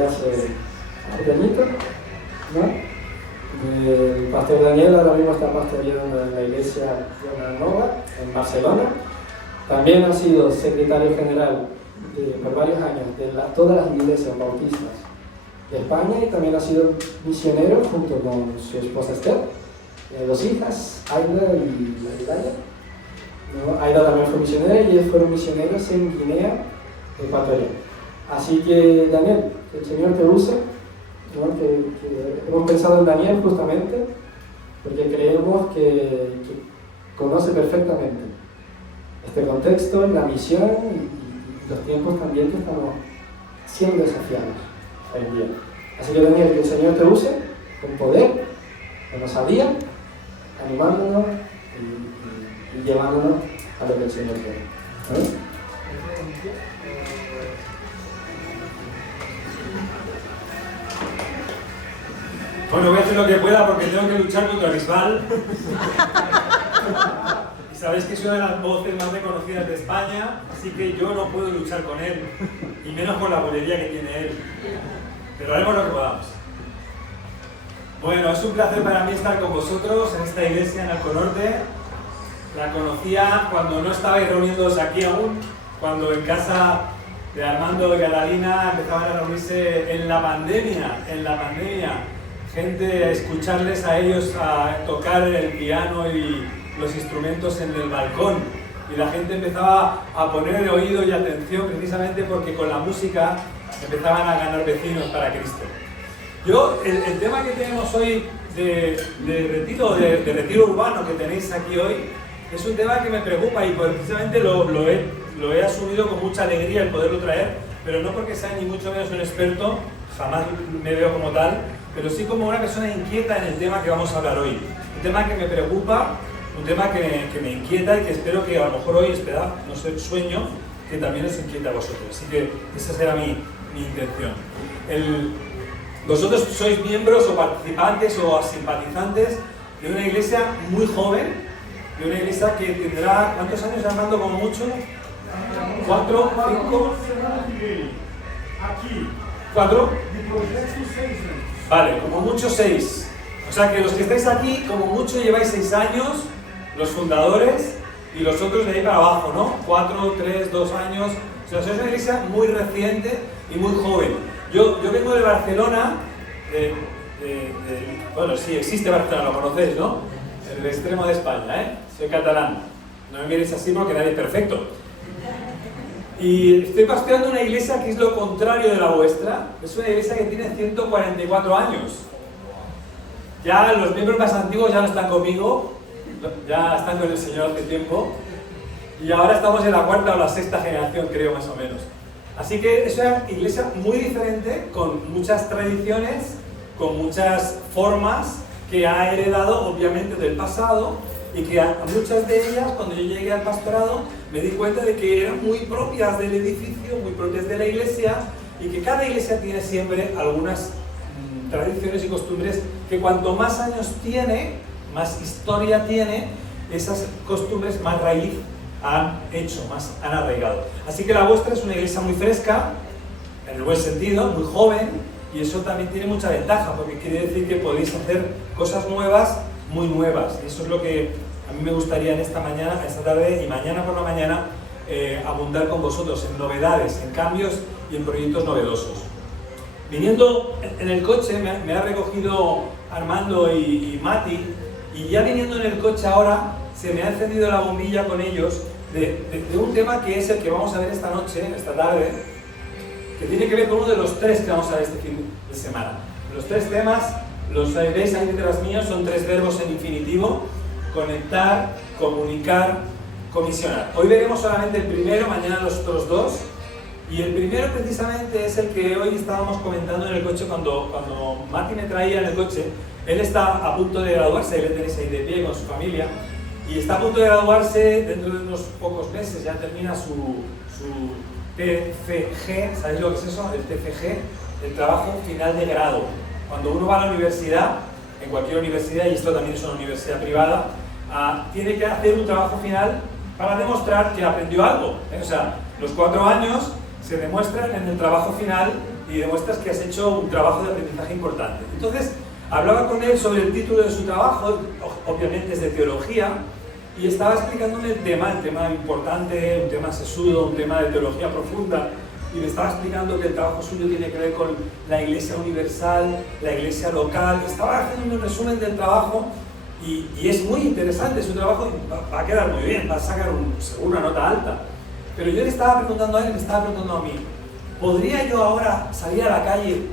ya hace un añito, ¿no? El pastor Daniel ahora mismo está pastoreando en la iglesia de Nova, en Barcelona. También ha sido secretario general por varios años de todas las iglesias bautistas de España, y también ha sido misionero junto con su esposa Esther, dos hijas, Aida y Aida. ¿No? Aida también fue misionera y ellos fueron misioneros en Guinea Ecuatorial. Así que Daniel, que el Señor te use, ¿no? que hemos pensado en Daniel justamente porque creemos que conoce perfectamente este contexto, la misión y los tiempos también que estamos siendo desafiados hoy en día. Así que Daniel, que el Señor te use con poder, con osadía, animándonos y llevándonos a lo que el Señor quiere. ¿Vale? Bueno, voy a hacer lo que pueda porque tengo que luchar contra Bisbal. Y sabéis que soy una de las voces más reconocidas de España, así que yo no puedo luchar con él, y menos con la bolería que tiene él. Pero haremos lo que podamos. Bueno, es un placer para mí estar con vosotros en esta iglesia en Alconorte. La conocía cuando no estabais reuniéndoos aquí aún, cuando en casa de Armando y Catalina empezaban a reunirse en la pandemia. Gente a escucharles a ellos a tocar el piano y los instrumentos en el balcón, y la gente empezaba a poner oído y atención precisamente porque con la música empezaban a ganar vecinos para Cristo. Yo, el tema que tenemos hoy de retiro urbano que tenéis aquí hoy es un tema que me preocupa, y precisamente lo he asumido con mucha alegría el poderlo traer, pero no porque sea ni mucho menos un experto, jamás me veo como tal, pero sí como una persona inquieta en el tema que vamos a hablar hoy. Un tema que me preocupa, un tema que me inquieta, y que espero que a lo mejor hoy, no sé, sueño, que también os inquieta a vosotros. Así que esa será mi intención. Vosotros sois miembros o participantes o simpatizantes de una iglesia muy joven, de una iglesia que tendrá, ¿cuántos años, Armando, como mucho? ¿4? ¿5? Aquí. ¿4? De Vale, como mucho 6. O sea que los que estáis aquí, como mucho lleváis 6 años, los fundadores, y los otros de ahí para abajo, ¿no? 4, 3, 2 años. O sea, sois una iglesia muy reciente y muy joven. Yo vengo de Barcelona, bueno, sí, existe Barcelona, lo conocéis, ¿no? El extremo de España, ¿eh? Soy catalán. No me miréis así porque nadie es perfecto. Y estoy pastoreando una iglesia que es lo contrario de la vuestra. Es una iglesia que tiene 144 años. Ya los miembros más antiguos ya no están conmigo, ya están con el Señor hace tiempo. Y ahora estamos en la 4ª o la 6ª generación, creo, más o menos. Así que es una iglesia muy diferente, con muchas tradiciones, con muchas formas que ha heredado obviamente del pasado, y que a muchas de ellas, cuando yo llegué al pastorado, me di cuenta de que eran muy propias del edificio, muy propias de la iglesia, y que cada iglesia tiene siempre algunas tradiciones y costumbres que cuanto más años tiene, más historia tiene, esas costumbres más raíz han hecho, más han arraigado. Así que la vuestra es una iglesia muy fresca, en el buen sentido, muy joven, y eso también tiene mucha ventaja, porque quiere decir que podéis hacer cosas nuevas, muy nuevas. Y eso es lo que a mí me gustaría en esta mañana, esta tarde y mañana por la mañana abundar con vosotros en novedades, en cambios y en proyectos novedosos. Viniendo en el coche, me ha recogido Armando y Mati, y ya viniendo en el coche ahora se me ha encendido la bombilla con ellos de un tema que es el que vamos a ver esta noche, esta tarde, que tiene que ver con uno de los 3 que vamos a ver este fin de semana. Los 3 temas, los veis ahí detrás míos, son 3 verbos en infinitivo: conectar, comunicar, comisionar. Hoy veremos solamente el primero, mañana los otros 2. Y el primero precisamente es el que hoy estábamos comentando en el coche cuando Mati me traía en el coche. Él está a punto de graduarse, ahí le tenéis ahí de pie con su familia, y está a punto de graduarse dentro de unos pocos meses, ya termina su TFG. ¿Sabéis lo que es eso? El TFG, el trabajo final de grado. Cuando uno va a la universidad, en cualquier universidad, y esto también es una universidad privada, tiene que hacer un trabajo final para demostrar que aprendió algo, ¿eh? O sea, los 4 años se demuestran en el trabajo final, y demuestras que has hecho un trabajo de aprendizaje importante. Entonces, hablaba con él sobre el título de su trabajo, obviamente es de teología, y estaba explicándome el tema importante, un tema sesudo, un tema de teología profunda, y me estaba explicando que el trabajo suyo tiene que ver con la iglesia universal, la iglesia local. Estaba haciendo un resumen del trabajo y es muy interesante su trabajo, y va a quedar muy bien, va a sacar seguro una nota alta. Pero yo le estaba preguntando a él y me estaba preguntando a mí, ¿podría yo ahora salir a la calle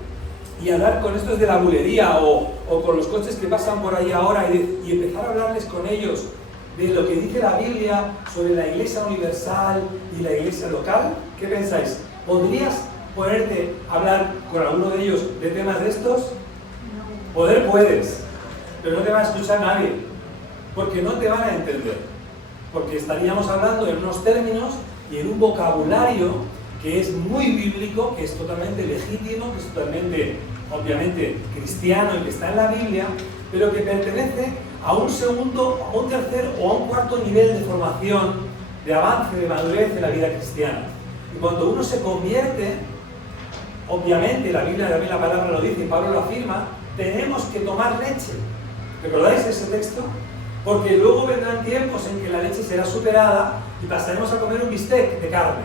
y hablar con estos de la bulería o con los coches que pasan por ahí ahora y empezar a hablarles con ellos de lo que dice la Biblia sobre la iglesia universal y la iglesia local? ¿Qué pensáis? ¿Podrías ponerte a hablar con alguno de ellos de temas de estos? Poder puedes, pero no te va a escuchar nadie, porque no te van a entender, porque estaríamos hablando en unos términos y en un vocabulario que es muy bíblico, que es totalmente legítimo, que es totalmente, obviamente, cristiano y que está en la Biblia, pero que pertenece a un segundo, a un tercer o a un cuarto nivel de formación, de avance, de madurez en la vida cristiana. Y cuando uno se convierte, obviamente la Biblia, también la palabra lo dice y Pablo lo afirma, tenemos que tomar leche. ¿Recordáis ese texto? Porque luego vendrán tiempos en que la leche será superada y pasaremos a comer un bistec de carne.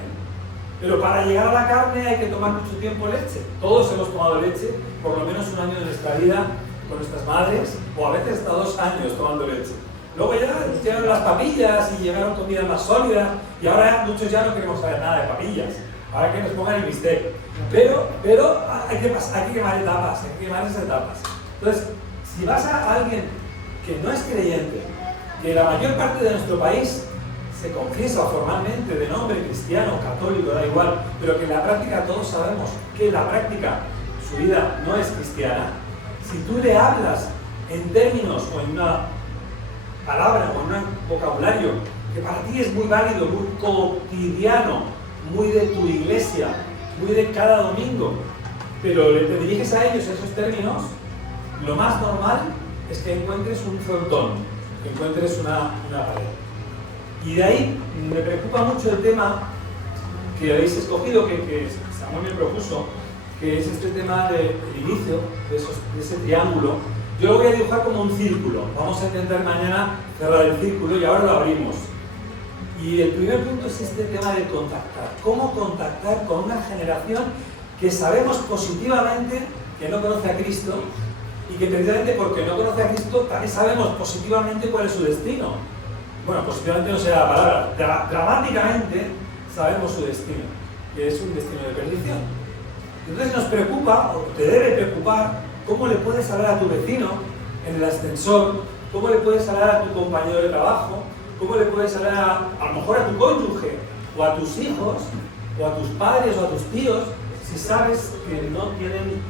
Pero para llegar a la carne hay que tomar mucho tiempo leche. Todos hemos tomado leche, por lo menos un año de nuestra vida con nuestras madres, o a veces hasta 2 años tomando leche. Luego ya llegaron las papillas y llegaron comida más sólida, y ahora muchos ya no queremos saber nada de papillas. Ahora que nos pongan el bistec. Pero hay que quemar etapas, hay que quemar esas etapas. Entonces, si vas a alguien que no es creyente, que la mayor parte de nuestro país se confiesa formalmente de nombre cristiano, católico, da igual, pero que en la práctica todos sabemos que en la práctica su vida no es cristiana, si tú le hablas en términos o en una palabra o en un vocabulario que para ti es muy válido, muy cotidiano, muy de tu iglesia, muy de cada domingo, pero te diriges a ellos esos términos, lo más normal es que encuentres un frontón, que encuentres una pared. Y de ahí me preocupa mucho el tema que habéis escogido, que Samuel me propuso, que es este tema del inicio, de ese triángulo. Yo lo voy a dibujar como un círculo. Vamos a intentar mañana cerrar el círculo y ahora lo abrimos. Y el primer punto es este tema de contactar. ¿Cómo contactar con una generación que sabemos positivamente que no conoce a Cristo y que precisamente porque no conoce a Cristo también sabemos positivamente cuál es su destino? Bueno, positivamente no será la palabra, dramáticamente sabemos su destino, que es un destino de perdición. Entonces nos preocupa, o te debe preocupar, cómo le puedes hablar a tu vecino en el ascensor, cómo le puedes hablar a tu compañero de trabajo, cómo le puedes hablar a lo mejor a tu cónyuge, o a tus hijos, o a tus padres, o a tus tíos, si sabes que no tienen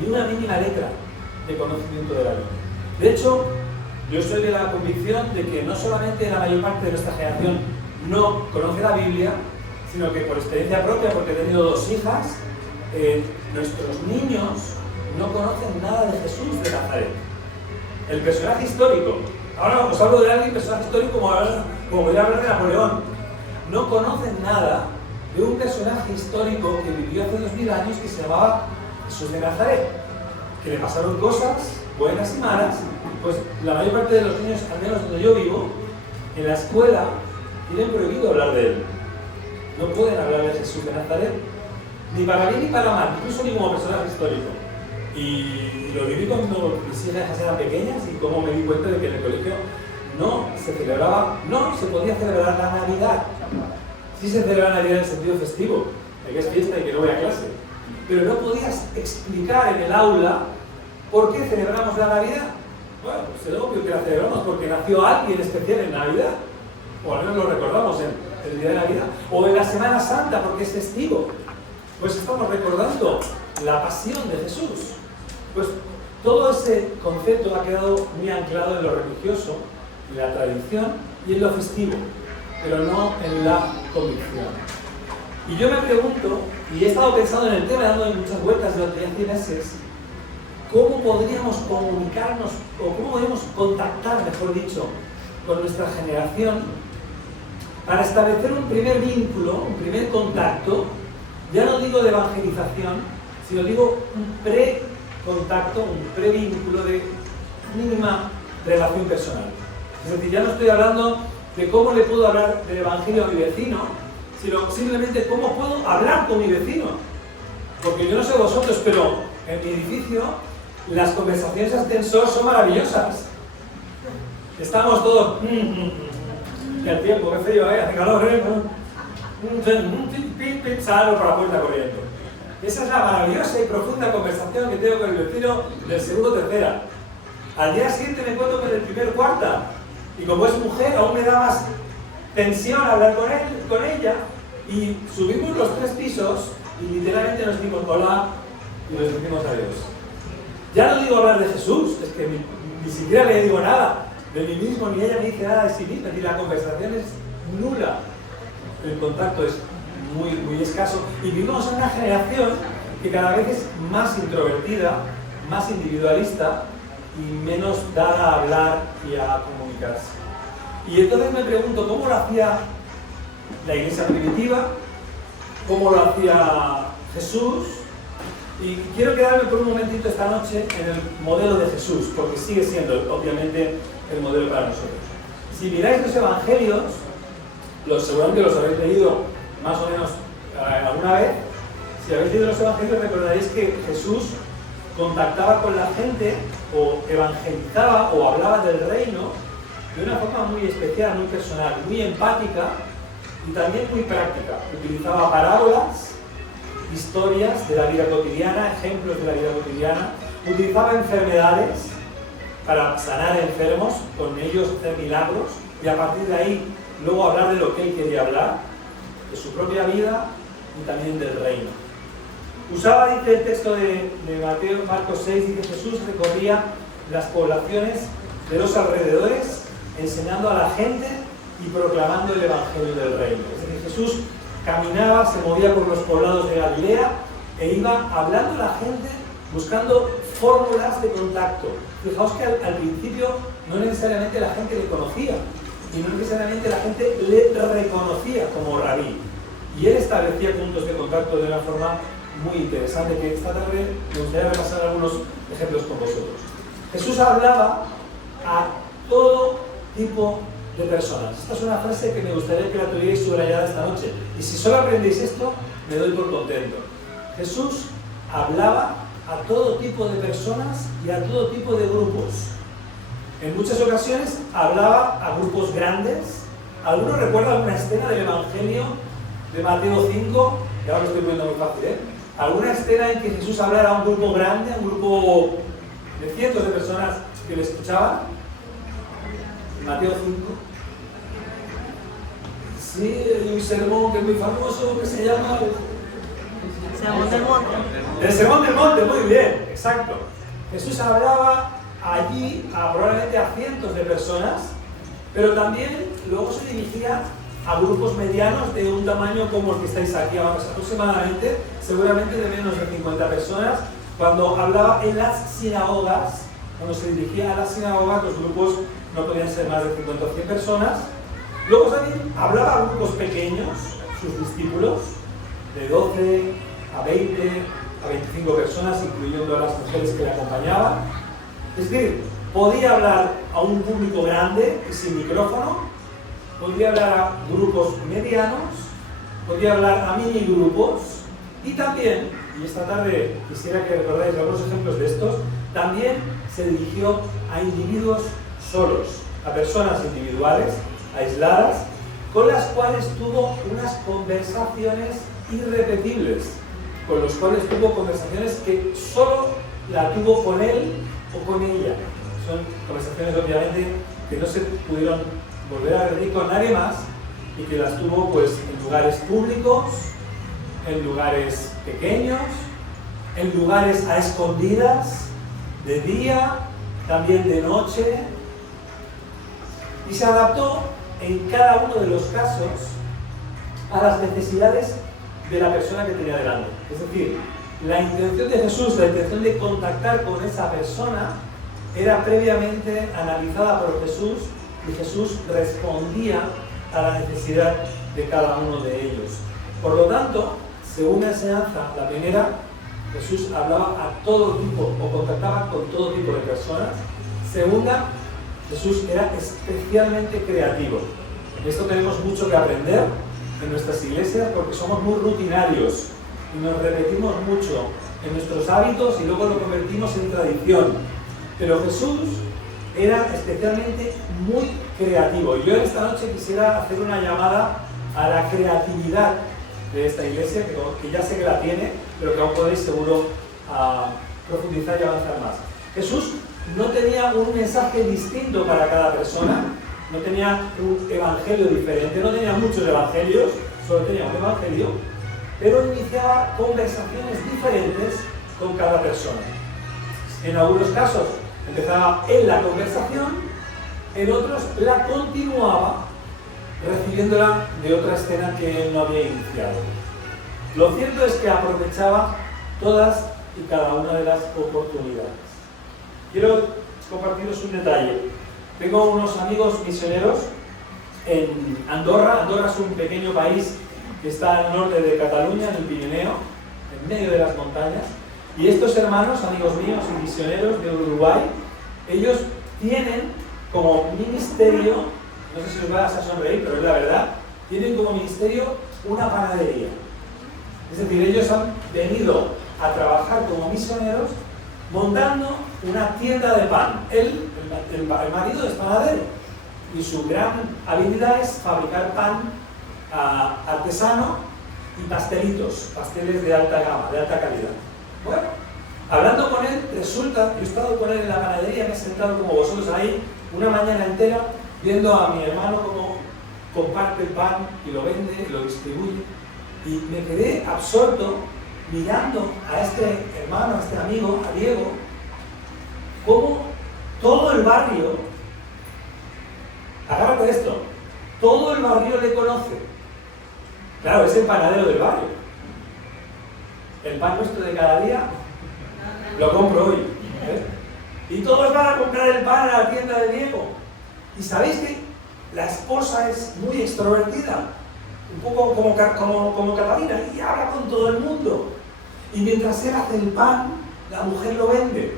ni una mínima letra de conocimiento de la Biblia. De hecho, yo soy de la convicción de que no solamente la mayor parte de nuestra generación no conoce la Biblia, sino que por experiencia propia, porque he tenido 2 hijas, nuestros niños no conocen nada de Jesús de Nazaret. El personaje histórico, ahora os hablo de alguien, personaje histórico, como podría hablar de Napoleón, no conocen nada de un personaje histórico que vivió hace 2000 años que se llamaba Jesús de Nazaret, que le pasaron cosas buenas y malas. Pues la mayor parte de los niños, al menos donde yo vivo, en la escuela, tienen prohibido hablar de él. No pueden hablar de Jesús de Nazaret, ni para bien ni para mal, incluso ni como personaje histórico. Y lo viví cuando mis hijas eran pequeñas y cómo me di cuenta de que en el colegio no se podía celebrar la Navidad. Sí se celebra la Navidad en el sentido festivo, de que es fiesta y que no voy a clase. Pero no podías explicar en el aula por qué celebramos la Navidad. Bueno, pues es obvio que la celebramos porque nació alguien especial en Navidad, o al menos lo recordamos en el día de Navidad, o en la Semana Santa porque es festivo. Pues estamos recordando la pasión de Jesús. Pues todo ese concepto ha quedado muy anclado en lo religioso, en la tradición y en lo festivo, pero no en la convicción. Y yo me pregunto, y he estado pensando en el tema, dando muchas vueltas durante 10 meses, ¿cómo podríamos comunicarnos, o cómo podríamos contactar, mejor dicho, con nuestra generación para establecer un primer vínculo, un primer contacto Ya no digo de evangelización, sino digo un pre-contacto, un pre-vínculo de mínima relación personal. Es decir, ya no estoy hablando de cómo le puedo hablar del evangelio a mi vecino, sino simplemente cómo puedo hablar con mi vecino. Porque yo no sé vosotros, pero en mi edificio las conversaciones ascensor son maravillosas. Estamos todos... que el tiempo, qué frío, hace calor, salgo por la puerta corriendo. Esa es la maravillosa y profunda conversación que tengo con el vecino del segundo o tercera. Al día siguiente me encuentro con el primer cuarta. Y como es mujer, aún me da más tensión hablar con él, con ella. Y subimos los 3 pisos y literalmente nos decimos hola y nos decimos adiós. Ya no digo hablar de Jesús, es que ni siquiera le digo nada de mí mismo, ni ella me dice nada de sí misma. Es decir, la conversación es nula. El contacto es muy escaso. Y vivimos en una generación que cada vez es más introvertida, más individualista y menos dada a hablar y a comunicarse. Y entonces me pregunto, ¿cómo lo hacía la iglesia primitiva? ¿Cómo lo hacía Jesús? Y quiero quedarme por un momentito esta noche en el modelo de Jesús, porque sigue siendo, obviamente, el modelo para nosotros. Si miráis los evangelios, seguramente los habéis leído más o menos alguna vez. Si habéis leído los evangelios, recordaréis que Jesús contactaba con la gente o evangelizaba o hablaba del reino de una forma muy especial, muy personal, muy empática y también muy práctica. Utilizaba parábolas, historias de la vida cotidiana, ejemplos de la vida cotidiana. Utilizaba enfermedades para sanar enfermos, con ellos hacer milagros y a partir de ahí luego hablar de lo que él quería hablar, de su propia vida y también del reino. Usaba, dice el texto de Mateo, Marcos 6, dice Jesús recorría las poblaciones de los alrededores, enseñando a la gente y proclamando el evangelio del reino. Es decir, Jesús caminaba, se movía por los poblados de Galilea e iba hablando a la gente, buscando fórmulas de contacto. Fijaos que al principio no necesariamente la gente le conocía y no necesariamente la gente le reconocía como rabí. Y él establecía puntos de contacto de una forma muy interesante, que esta tarde me gustaría repasar algunos ejemplos con vosotros. Jesús hablaba a todo tipo de personas. Esta es una frase que me gustaría que la tuvierais subrayada esta noche. Y si solo aprendéis esto, me doy por contento. Jesús hablaba a todo tipo de personas y a todo tipo de grupos. En muchas ocasiones hablaba a grupos grandes. ¿Alguno recuerda alguna escena del Evangelio de Mateo 5? Y ahora lo estoy poniendo muy fácil, ¿eh? ¿Alguna escena en que Jesús hablara a un grupo grande, a un grupo de cientos de personas que le escuchaban? Mateo 5. Sí, hay un sermón que es muy famoso que se llama Sermón del Monte. el Sermón del Monte, muy bien, exacto. Jesús hablaba allí probablemente a cientos de personas, pero también luego se dirigía a grupos medianos de un tamaño como el que estáis aquí aproximadamente, seguramente de menos de 50 personas. Cuando hablaba en las sinagogas, cuando se dirigía a las sinagogas, los grupos no podían ser más de 50 o 100 personas. Luego también hablaba a grupos pequeños, sus discípulos, de 12 a 20, a 25 personas, incluyendo a las mujeres que le acompañaban. Es decir, podía hablar a un público grande y sin micrófono, podía hablar a grupos medianos, podía hablar a mini grupos y también, y esta tarde quisiera que recordáis algunos ejemplos de estos, también se dirigió a individuos solos, a personas individuales, aisladas, con las cuales tuvo unas conversaciones irrepetibles, con los cuales tuvo conversaciones que solo la tuvo con él o con ella. Son conversaciones obviamente que no se pudieron volver a repetir con nadie más y que las tuvo pues en lugares públicos, en lugares pequeños, en lugares a escondidas, de día, también de noche, y se adaptó en cada uno de los casos a las necesidades de la persona que tenía delante. Es decir, la intención de Jesús, la intención de contactar con esa persona era previamente analizada por Jesús y Jesús respondía a la necesidad de cada uno de ellos. Por lo tanto, Segunda enseñanza, la primera, Jesús hablaba a todo tipo o contactaba con todo tipo de personas. Segunda, Jesús era especialmente creativo. En esto tenemos mucho que aprender en nuestras iglesias porque somos muy rutinarios y nos repetimos mucho en nuestros hábitos y luego lo convertimos en tradición. Pero Jesús era especialmente muy creativo. Yo esta noche quisiera hacer una llamada a la creatividad de esta iglesia, que ya sé que la tiene, pero que aún podéis seguro profundizar y avanzar más. Jesús no tenía un mensaje distinto para cada persona, no tenía un evangelio diferente, no tenía muchos evangelios, solo tenía un evangelio, pero iniciaba conversaciones diferentes con cada persona. En algunos casos empezaba él la conversación, en otros la continuaba recibiéndola de otra escena que él no había iniciado. Lo cierto es que aprovechaba todas y cada una de las oportunidades. Quiero compartiros un detalle. Tengo unos amigos misioneros en Andorra. Andorra es un pequeño país que está al norte de Cataluña, en el Pirineo, en medio de las montañas. Y estos hermanos, amigos míos y misioneros de Uruguay, ellos tienen como ministerio, no sé si os vas a sonreír, pero es la verdad, tienen como ministerio una panadería. Es decir, ellos han venido a trabajar como misioneros montando una tienda de pan. El marido es panadero y su gran habilidad es fabricar pan artesano y pastelitos, pasteles de alta gama, de alta calidad. Bueno, hablando con él, resulta, yo he estado con él en la panadería, me he sentado como vosotros ahí una mañana entera viendo a mi hermano cómo comparte el pan y lo vende y lo distribuye, y me quedé absorto mirando a este hermano, a este amigo, a Diego, cómo todo el barrio, agárrate esto, todo el barrio le conoce. Claro, es el panadero del barrio. El pan nuestro de cada día lo compro hoy. Y todos van a comprar el pan a la tienda de Diego. Y sabéis que la esposa es muy extrovertida, un poco como Catalina, y habla con todo el mundo. Y mientras él hace el pan, la mujer lo vende.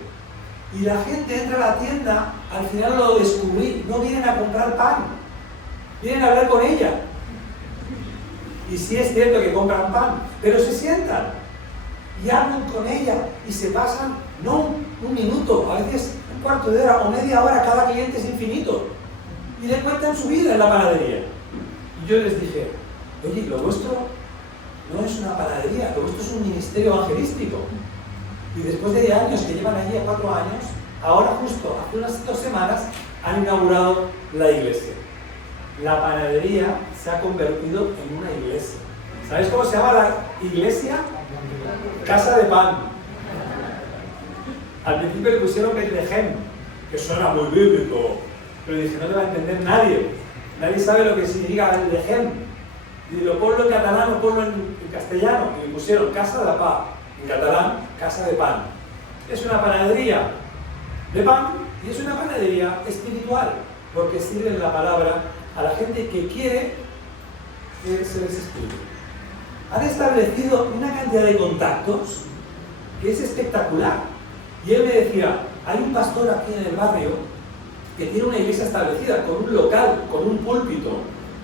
Y la gente entra a la tienda, al final lo descubrí, no vienen a comprar pan, vienen a hablar con ella. Y sí es cierto que compran pan, pero se sientan y hablan con ella y se pasan, no un minuto, a veces un cuarto de hora o media hora, cada cliente es infinito. Y le cuentan su vida en la panadería. Y yo les dije, oye, lo vuestro no es una panadería, lo vuestro es un ministerio evangelístico. Y después de años que llevan allí, 4 años, ahora justo hace unas 2 semanas han inaugurado la iglesia. La panadería se ha convertido en una iglesia. ¿Sabéis cómo se llama la iglesia? Casa de pan. Al principio le pusieron Betlehem, que suena muy bíblico, pero dije, no te va a entender nadie. Nadie sabe lo que significa Betlehem. Y digo, ponlo en catalán o ponlo en castellano. Y le pusieron Casa de Pa, en catalán, Casa de Pan. Es una panadería de pan y es una panadería espiritual, porque sirven la palabra a la gente que quiere que se les explique. Han establecido una cantidad de contactos que es espectacular. Y él me decía, hay un pastor aquí en el barrio que tiene una iglesia establecida, con un local, con un púlpito,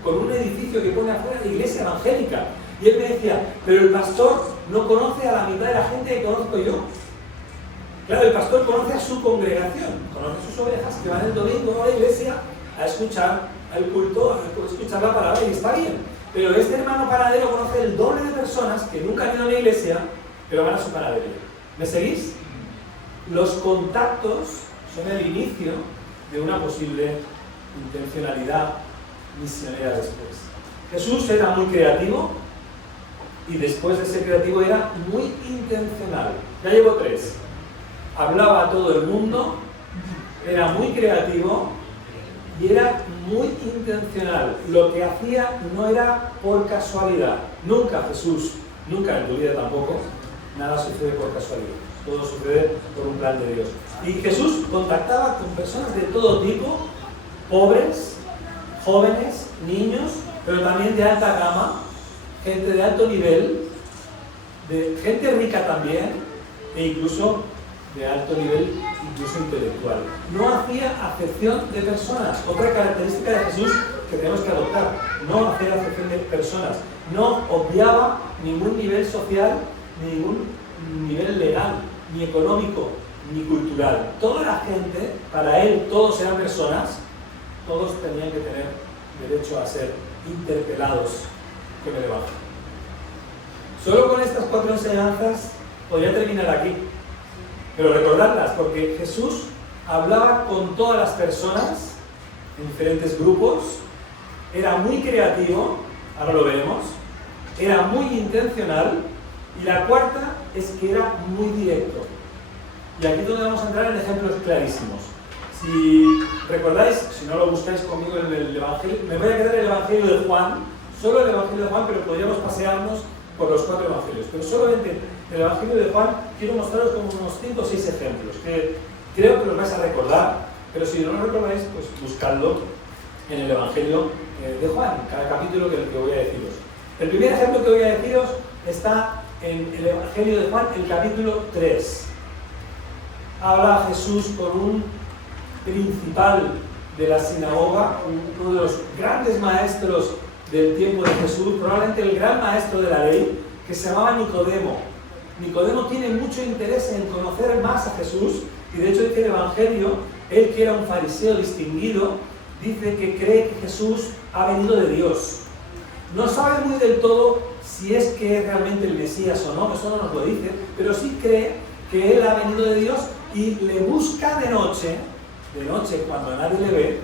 con un edificio que pone afuera de iglesia evangélica. Y él me decía, pero el pastor no conoce a la mitad de la gente que conozco yo. Claro, el pastor conoce a su congregación, conoce a sus ovejas que van el domingo a la iglesia a escuchar el culto, a escuchar la palabra, y está bien. Pero este hermano panadero conoce el doble de personas que nunca han ido a la iglesia, pero van a su panadería. ¿Me seguís? Los contactos son el inicio de una posible intencionalidad misionera después. Jesús era muy creativo y después de ser creativo era muy intencional. Ya llevo 3. Hablaba a todo el mundo, era muy creativo y era muy intencional. Lo que hacía no era por casualidad. Nunca Jesús, nunca en tu vida tampoco, nada sucede por casualidad. Todo sucede por un plan de Dios. Y Jesús contactaba con personas de todo tipo, pobres, jóvenes, niños, pero también de alta gama, gente de alto nivel, de gente rica también, e incluso de alto nivel, incluso intelectual. No hacía acepción de personas. Otra característica de Jesús que tenemos que adoptar: no hacía acepción de personas. No obviaba ningún nivel social, ni ningún nivel legal, ni económico, ni cultural. Toda la gente, para él, todos eran personas, todos tenían que tener derecho a ser interpelados con el Evangelio. Solo con estas 4 enseñanzas podría terminar aquí, pero recordarlas, porque Jesús hablaba con todas las personas en diferentes grupos, era muy creativo, ahora lo veremos, era muy intencional, y la cuarta es que era muy directo. Y aquí es donde vamos a entrar en ejemplos clarísimos. Si recordáis, si no lo buscáis conmigo en el Evangelio, me voy a quedar en el Evangelio de Juan, solo el Evangelio de Juan, pero podríamos pasearnos por los 4 Evangelios. Pero solamente en el Evangelio de Juan quiero mostraros como unos 5 o 6 ejemplos, que creo que los vais a recordar, pero si no lo recordáis, pues buscadlo en el Evangelio de Juan, cada capítulo que voy a deciros. El primer ejemplo que voy a deciros está en el Evangelio de Juan, el capítulo 3. Habla Jesús con un principal de la sinagoga, uno de los grandes maestros del tiempo de Jesús, probablemente el gran maestro de la ley, que se llamaba Nicodemo. Nicodemo tiene mucho interés en conocer más a Jesús, y de hecho dice el Evangelio, él que era un fariseo distinguido, dice que cree que Jesús ha venido de Dios. No sabe muy del todo si es que es realmente el Mesías o no, eso no nos lo dice, pero sí cree que él ha venido de Dios y le busca de noche cuando nadie le ve,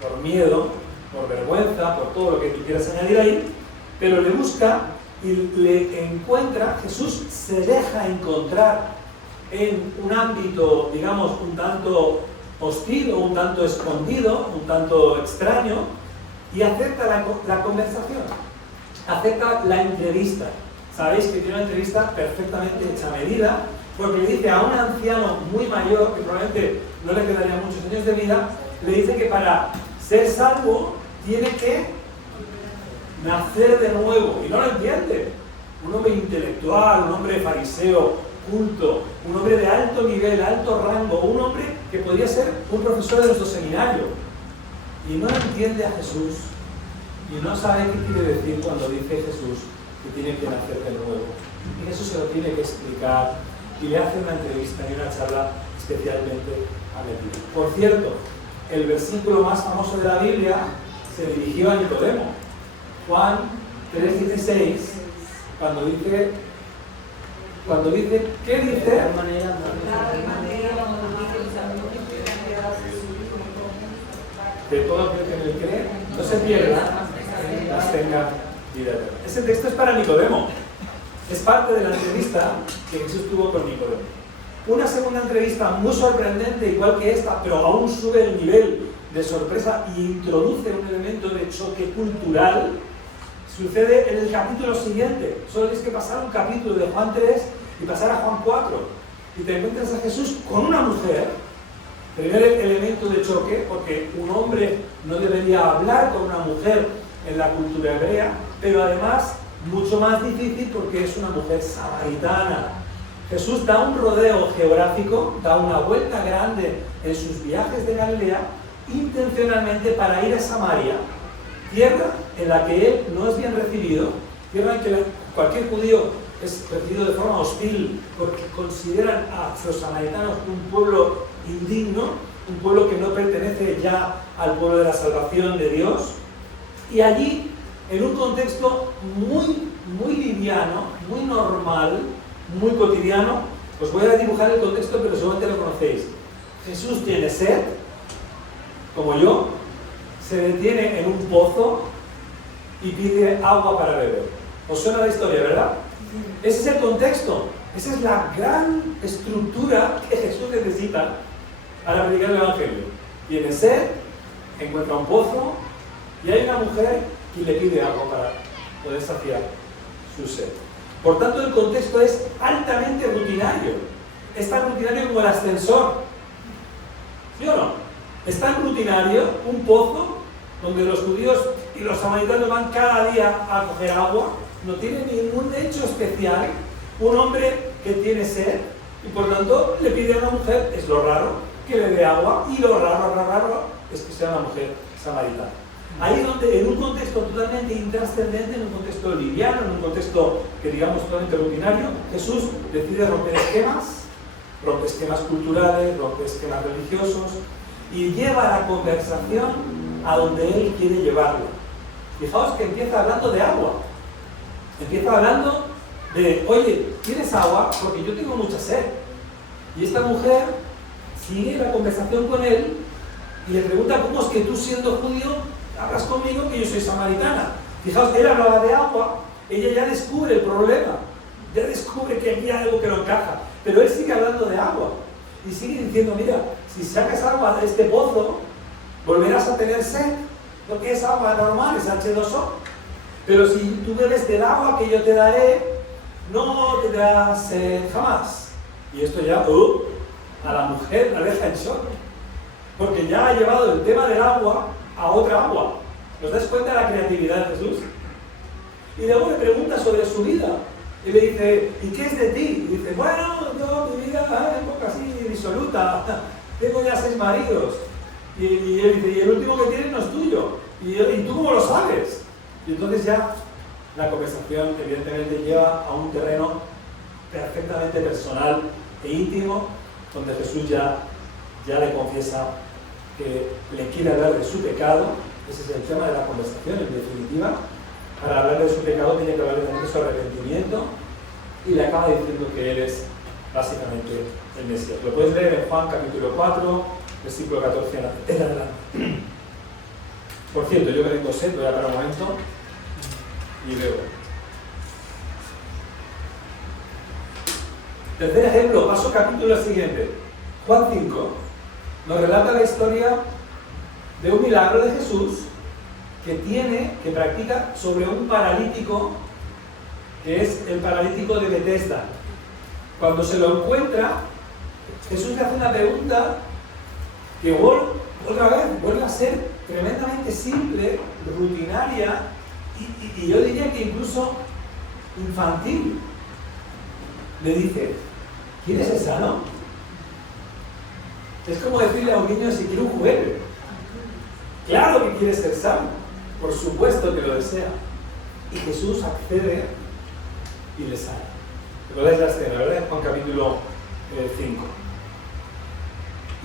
por miedo, por vergüenza, por todo lo que tú quieras añadir ahí, pero le busca y le encuentra. Jesús se deja encontrar en un ámbito, digamos, un tanto hostil o un tanto escondido, un tanto extraño, y acepta la conversación, acepta la entrevista. Sabéis que tiene una entrevista perfectamente hecha a medida, porque le dice a un anciano muy mayor, que probablemente no le quedarían muchos años de vida, le dice que para ser salvo tiene que nacer de nuevo, y no lo entiende. Un hombre intelectual, un hombre fariseo, culto, un hombre de alto nivel, alto rango, un hombre que podría ser un profesor de nuestro seminario, y no entiende a Jesús, y no sabe qué quiere decir cuando dice Jesús que tiene que nacer de nuevo. Y Jesús se lo tiene que explicar, y le hace una entrevista y una charla especialmente a medida. Por cierto, el versículo más famoso de la Biblia se dirigió a Nicodemo. Juan 3:16, cuando dice, ¿qué dice? De todo aquel que en él cree, no se pierda, las tenga vida eterna. Ese texto es para Nicodemo. Es parte de la entrevista que Jesús tuvo con Nicodemo. Una segunda entrevista muy sorprendente, igual que esta, pero aún sube el nivel de sorpresa y introduce un elemento de choque cultural, sucede en el capítulo siguiente. Solo tienes que pasar un capítulo de Juan 3 y pasar a Juan 4, y te encuentras a Jesús con una mujer. Primer elemento de choque, porque un hombre no debería hablar con una mujer en la cultura hebrea, pero además mucho más difícil porque es una mujer samaritana. Jesús da un rodeo geográfico, da una vuelta grande en sus viajes de Galilea, intencionalmente para ir a Samaria, tierra en la que él no es bien recibido, tierra en que cualquier judío es recibido de forma hostil, porque consideran a los samaritanos un pueblo indigno, un pueblo que no pertenece ya al pueblo de la salvación de Dios. Y allí, en un contexto muy liviano, muy normal, muy cotidiano, os voy a dibujar el contexto, pero seguramente lo conocéis. Jesús tiene sed, como yo, se detiene en un pozo y pide agua para beber. ¿Os suena la historia, verdad? Ese es el contexto, esa es la gran estructura que Jesús necesita para predicar el Evangelio. Tiene sed, encuentra un pozo, y hay una mujer y le pide agua para poder saciar su sed. Por tanto, el contexto es altamente rutinario. Es tan rutinario como el ascensor. ¿Sí o no? Es tan rutinario un pozo donde los judíos y los samaritanos van cada día a coger agua. No tiene ningún hecho especial, Un hombre que tiene sed y por tanto le pide a una mujer, es lo raro, que le dé agua, y lo raro es que sea una mujer samaritana. Ahí es donde, en un contexto totalmente intrascendente, en un contexto liviano, en un contexto que digamos totalmente rutinario, Jesús decide romper esquemas culturales, rompe esquemas religiosos y lleva la conversación a donde Él quiere llevarlo. Fijaos que empieza hablando de agua. Empieza hablando de, oye, ¿tienes agua? Porque yo tengo mucha sed. Y esta mujer sigue la conversación con él y le pregunta, ¿cómo es que tú siendo judío hablas conmigo que yo soy samaritana? Fijaos, él hablaba de agua, ella ya descubre el problema, ya descubre que aquí hay algo que no encaja, pero él sigue hablando de agua y sigue diciendo, mira, si sacas agua de este pozo, volverás a tener sed, lo que es agua normal, es H2O, pero si tú bebes del agua que yo te daré, no tendrás sed jamás. Y esto ya, a la mujer la deja en shock, porque ya ha llevado el tema del agua a otra agua. ¿Os dais cuenta de la creatividad de Jesús? Y luego le pregunta sobre su vida. Y le dice, ¿y qué es de ti? Y dice, bueno, yo, mi vida es un poco así disoluta. Tengo ya 6 maridos. Y él dice, y el último que tienes no es tuyo. ¿Y tú cómo lo sabes? Y entonces ya la conversación evidentemente lleva a un terreno perfectamente personal e íntimo, donde Jesús ya le confiesa que le quiere hablar de su pecado. Ese es el tema de la conversación, en definitiva. Para hablar de su pecado tiene que hablar de su arrepentimiento y le acaba diciendo que Él es básicamente el Mesías. Lo puedes leer en Juan capítulo 4, versículo 14 en adelante. Por cierto, yo que tengo sed, voy a parar un momento y veo. Tercer ejemplo, paso capítulo siguiente. Juan 5 nos relata la historia de un milagro de Jesús que practica sobre un paralítico, que es el paralítico de Betesda. Cuando se lo encuentra, Jesús le hace una pregunta que otra vez vuelve a ser tremendamente simple, rutinaria y yo diría que incluso infantil. Le dice, ¿quieres ser sano? Es como decirle a un niño si quiere un juguete. Claro que quiere ser sano, por supuesto que lo desea. Y Jesús accede y le sana. ¿Recordáis la escena, verdad? Juan capítulo 5.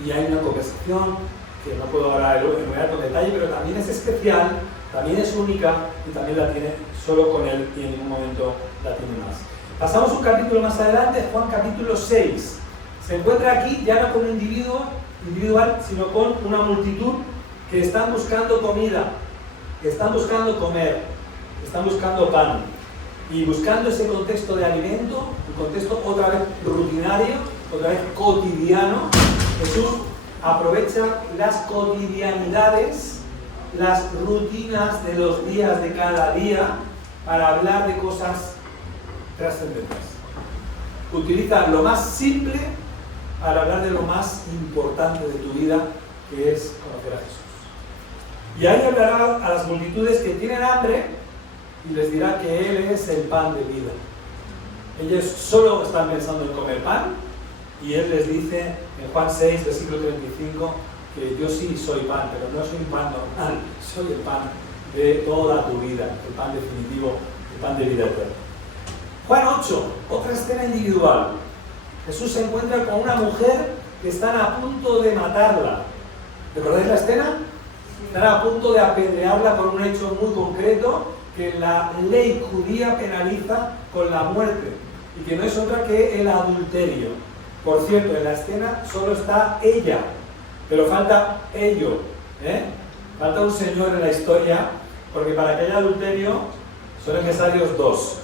Y hay una conversación que no puedo ahora enumerar con detalle, pero también es especial, también es única y también la tiene solo con él y en ningún momento la tiene más. Pasamos un capítulo más adelante, Juan capítulo 6. Se encuentra aquí ya no con un individuo individual, sino con una multitud que están buscando comida, que están buscando comer, que están buscando pan. Y buscando ese contexto de alimento, un contexto otra vez rutinario, otra vez cotidiano, Jesús aprovecha las cotidianidades, las rutinas de los días de cada día para hablar de cosas trascendentes. Utiliza lo más simple para hablar de lo más importante de tu vida, que es conocer a Jesús. Y ahí hablará a las multitudes que tienen hambre y les dirá que Él es el pan de vida. Ellos solo están pensando en comer pan y Él les dice en Juan 6, versículo 35, que yo sí soy pan, pero no soy un pan normal, soy el pan de toda tu vida, el pan definitivo, el pan de vida eterna. Juan 8, otra escena individual. Jesús se encuentra con una mujer que están a punto de matarla. ¿Recordáis la escena? Están a punto de apedrearla por un hecho muy concreto que la ley judía penaliza con la muerte y que no es otra que el adulterio. Por cierto, en la escena solo está ella, pero falta ello, falta un señor en la historia, porque para que haya adulterio son necesarios 2.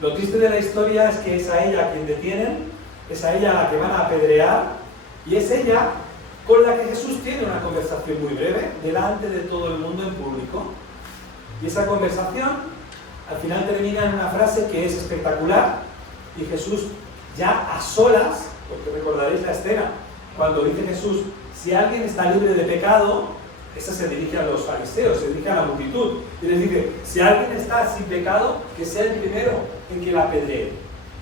Lo triste de la historia es que es a ella a quien detienen, es a ella a la que van a apedrear y es ella con la que Jesús tiene una conversación muy breve delante de todo el mundo en público. Y esa conversación al final termina en una frase que es espectacular y Jesús ya a solas, porque recordaréis la escena, cuando dice Jesús, si alguien está libre de pecado, esa se dirige a los fariseos, se dirige a la multitud y les dice, si alguien está sin pecado, que sea el primero en que la apedree.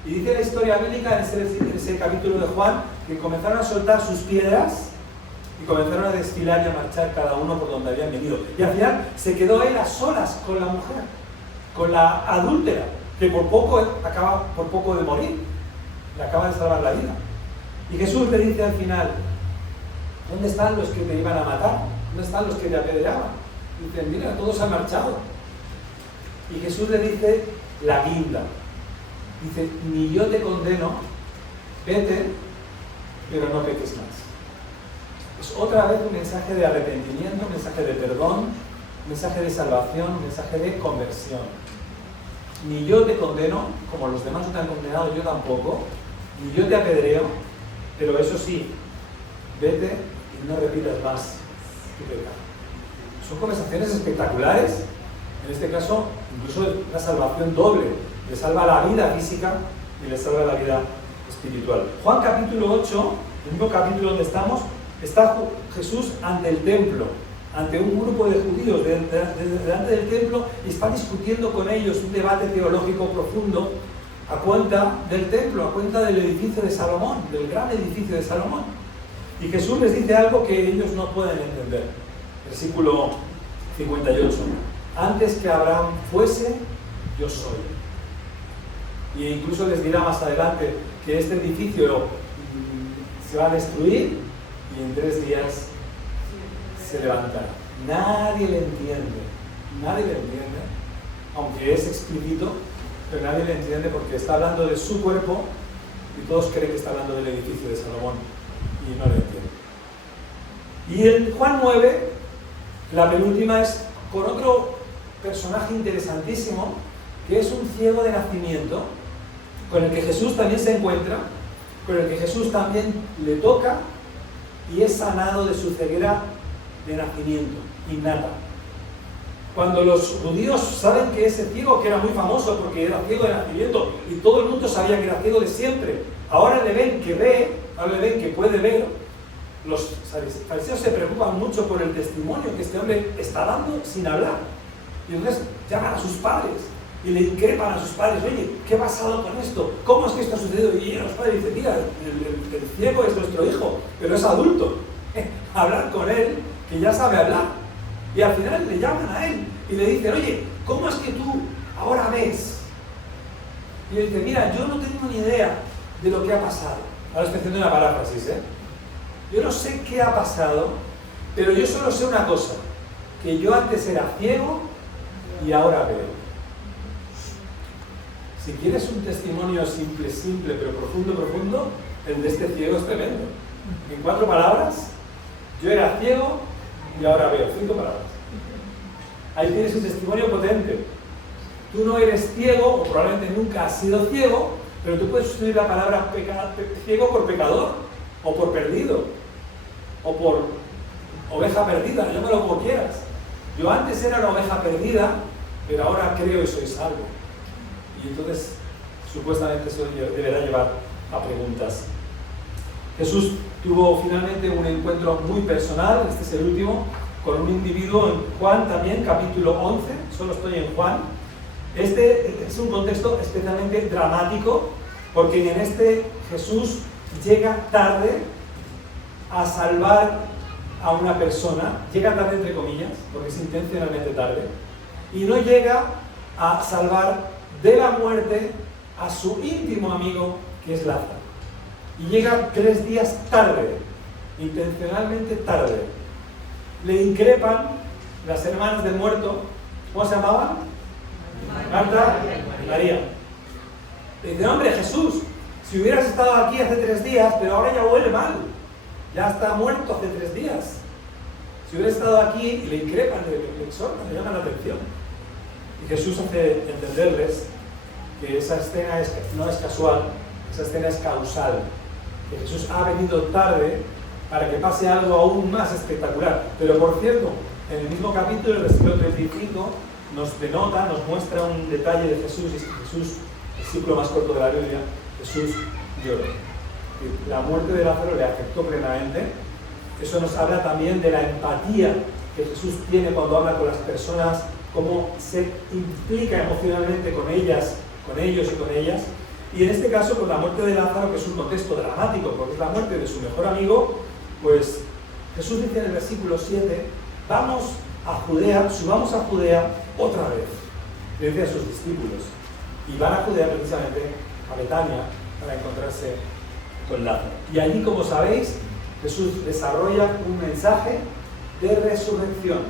Y dice la historia bíblica en ese capítulo de Juan que comenzaron a soltar sus piedras y comenzaron a desfilar y a marchar cada uno por donde habían venido. Y al final se quedó él a solas con la mujer, con la adúltera, que por poco acaba de morir, le acaba de salvar la vida. Y Jesús le dice al final, ¿dónde están los que te iban a matar? ¿Dónde están los que te apedreaban? Y dicen, mira, todos han marchado. Y Jesús le dice la guinda. Dice, ni yo te condeno, vete, pero no peques más. Es otra vez un mensaje de arrepentimiento, un mensaje de perdón, un mensaje de salvación, un mensaje de conversión. Ni yo te condeno, como los demás no te han condenado, yo tampoco, ni yo te apedreo, pero eso sí, vete y no repitas más tu pecado. Son conversaciones espectaculares, en este caso, incluso una salvación doble. Le salva la vida física y le salva la vida espiritual. Juan capítulo 8, el mismo capítulo donde estamos, está Jesús ante el templo, ante un grupo de judíos delante del templo, y está discutiendo con ellos un debate teológico profundo a cuenta del templo, a cuenta del edificio de Salomón, del gran edificio de Salomón. Y Jesús les dice algo que ellos no pueden entender. Versículo 58. Antes que Abraham fuese, yo soy. Y incluso les dirá más adelante que este edificio se va a destruir y en 3 días se levantará. Nadie le entiende, aunque es explícito, pero nadie le entiende porque está hablando de su cuerpo y todos creen que está hablando del edificio de Salomón y no le entienden. Y en Juan 9, la penúltima, es con otro personaje interesantísimo, que es un ciego de nacimiento, con el que Jesús también se encuentra, con el que Jesús también le toca y es sanado de su ceguera de nacimiento, innata. Cuando los judíos saben que ese ciego, que era muy famoso porque era ciego de nacimiento y todo el mundo sabía que era ciego de siempre, ahora le ven que ve, ahora le ven que puede ver, los fariseos se preocupan mucho por el testimonio que este hombre está dando sin hablar. Y entonces llaman a sus padres y le increpan a sus padres, oye, ¿qué ha pasado con esto? ¿Cómo es que esto ha sucedido? Y los padres dicen, mira, el ciego es nuestro hijo, pero es adulto. Hablar con él, que ya sabe hablar. Y al final le llaman a él y le dicen, oye, ¿cómo es que tú ahora ves? Y él dice, mira, yo no tengo ni idea de lo que ha pasado. Ahora estoy haciendo una paráfrasis, Yo no sé qué ha pasado, pero yo solo sé una cosa, que yo antes era ciego y ahora veo. Si quieres un testimonio simple, pero profundo, el de este ciego es tremendo. En 4 palabras, yo era ciego y ahora veo. 5 palabras. Ahí tienes un testimonio potente. Tú no eres ciego, o probablemente nunca has sido ciego, pero tú puedes sustituir la palabra ciego por pecador, o por perdido, o por oveja perdida, llámalo como quieras. Yo antes era la oveja perdida, pero ahora creo y soy salvo. Y entonces, supuestamente eso deberá llevar a preguntas. Jesús tuvo finalmente un encuentro muy personal, este es el último, con un individuo en Juan también, capítulo 11, solo estoy en Juan. Este es un contexto especialmente dramático, porque en este Jesús llega tarde a salvar a una persona, llega tarde entre comillas, porque es intencionalmente tarde, y no llega a salvar de la muerte a su íntimo amigo, que es Lázaro. Y llega 3 días tarde, intencionalmente tarde. Le increpan las hermanas del muerto, ¿cómo se llamaban? Marta y María. Le dicen, hombre, Jesús, si hubieras estado aquí hace 3 días, pero ahora ya huele mal, ya está muerto hace 3 días. Si hubieras estado aquí, y le increpan, le exhortan, le llaman la atención. Y Jesús hace entenderles que esa escena no es casual, esa escena es causal. Que Jesús ha venido tarde para que pase algo aún más espectacular. Pero por cierto, en el mismo capítulo, el versículo 35, nos denota, nos muestra un detalle de Jesús, y es que Jesús, el ciclo más corto de la Biblia, Jesús lloró. La muerte de Lázaro le afectó plenamente. Eso nos habla también de la empatía que Jesús tiene cuando habla con las personas, cómo se implica emocionalmente con ellas, con ellos y con ellas. Y en este caso, con la muerte de Lázaro, que es un contexto dramático, porque es la muerte de su mejor amigo, pues Jesús dice en el versículo 7, vamos a Judea, subamos a Judea otra vez, le dice a sus discípulos, y van a Judea precisamente, a Betania, para encontrarse con Lázaro. Y allí, como sabéis, Jesús desarrolla un mensaje de resurrección.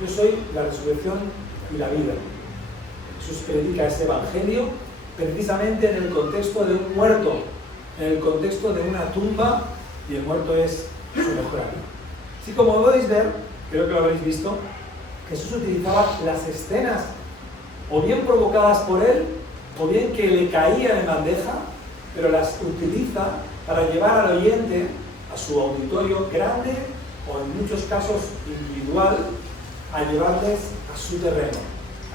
Yo soy la resurrección y la vida. Jesús predica ese evangelio precisamente en el contexto de un muerto, en el contexto de una tumba, y el muerto es su mejor amigo. Así como podéis ver, creo que lo habréis visto, Jesús utilizaba las escenas o bien provocadas por él, o bien que le caían en bandeja, pero las utiliza para llevar al oyente a su auditorio grande o en muchos casos individual, a llevarles a su terreno,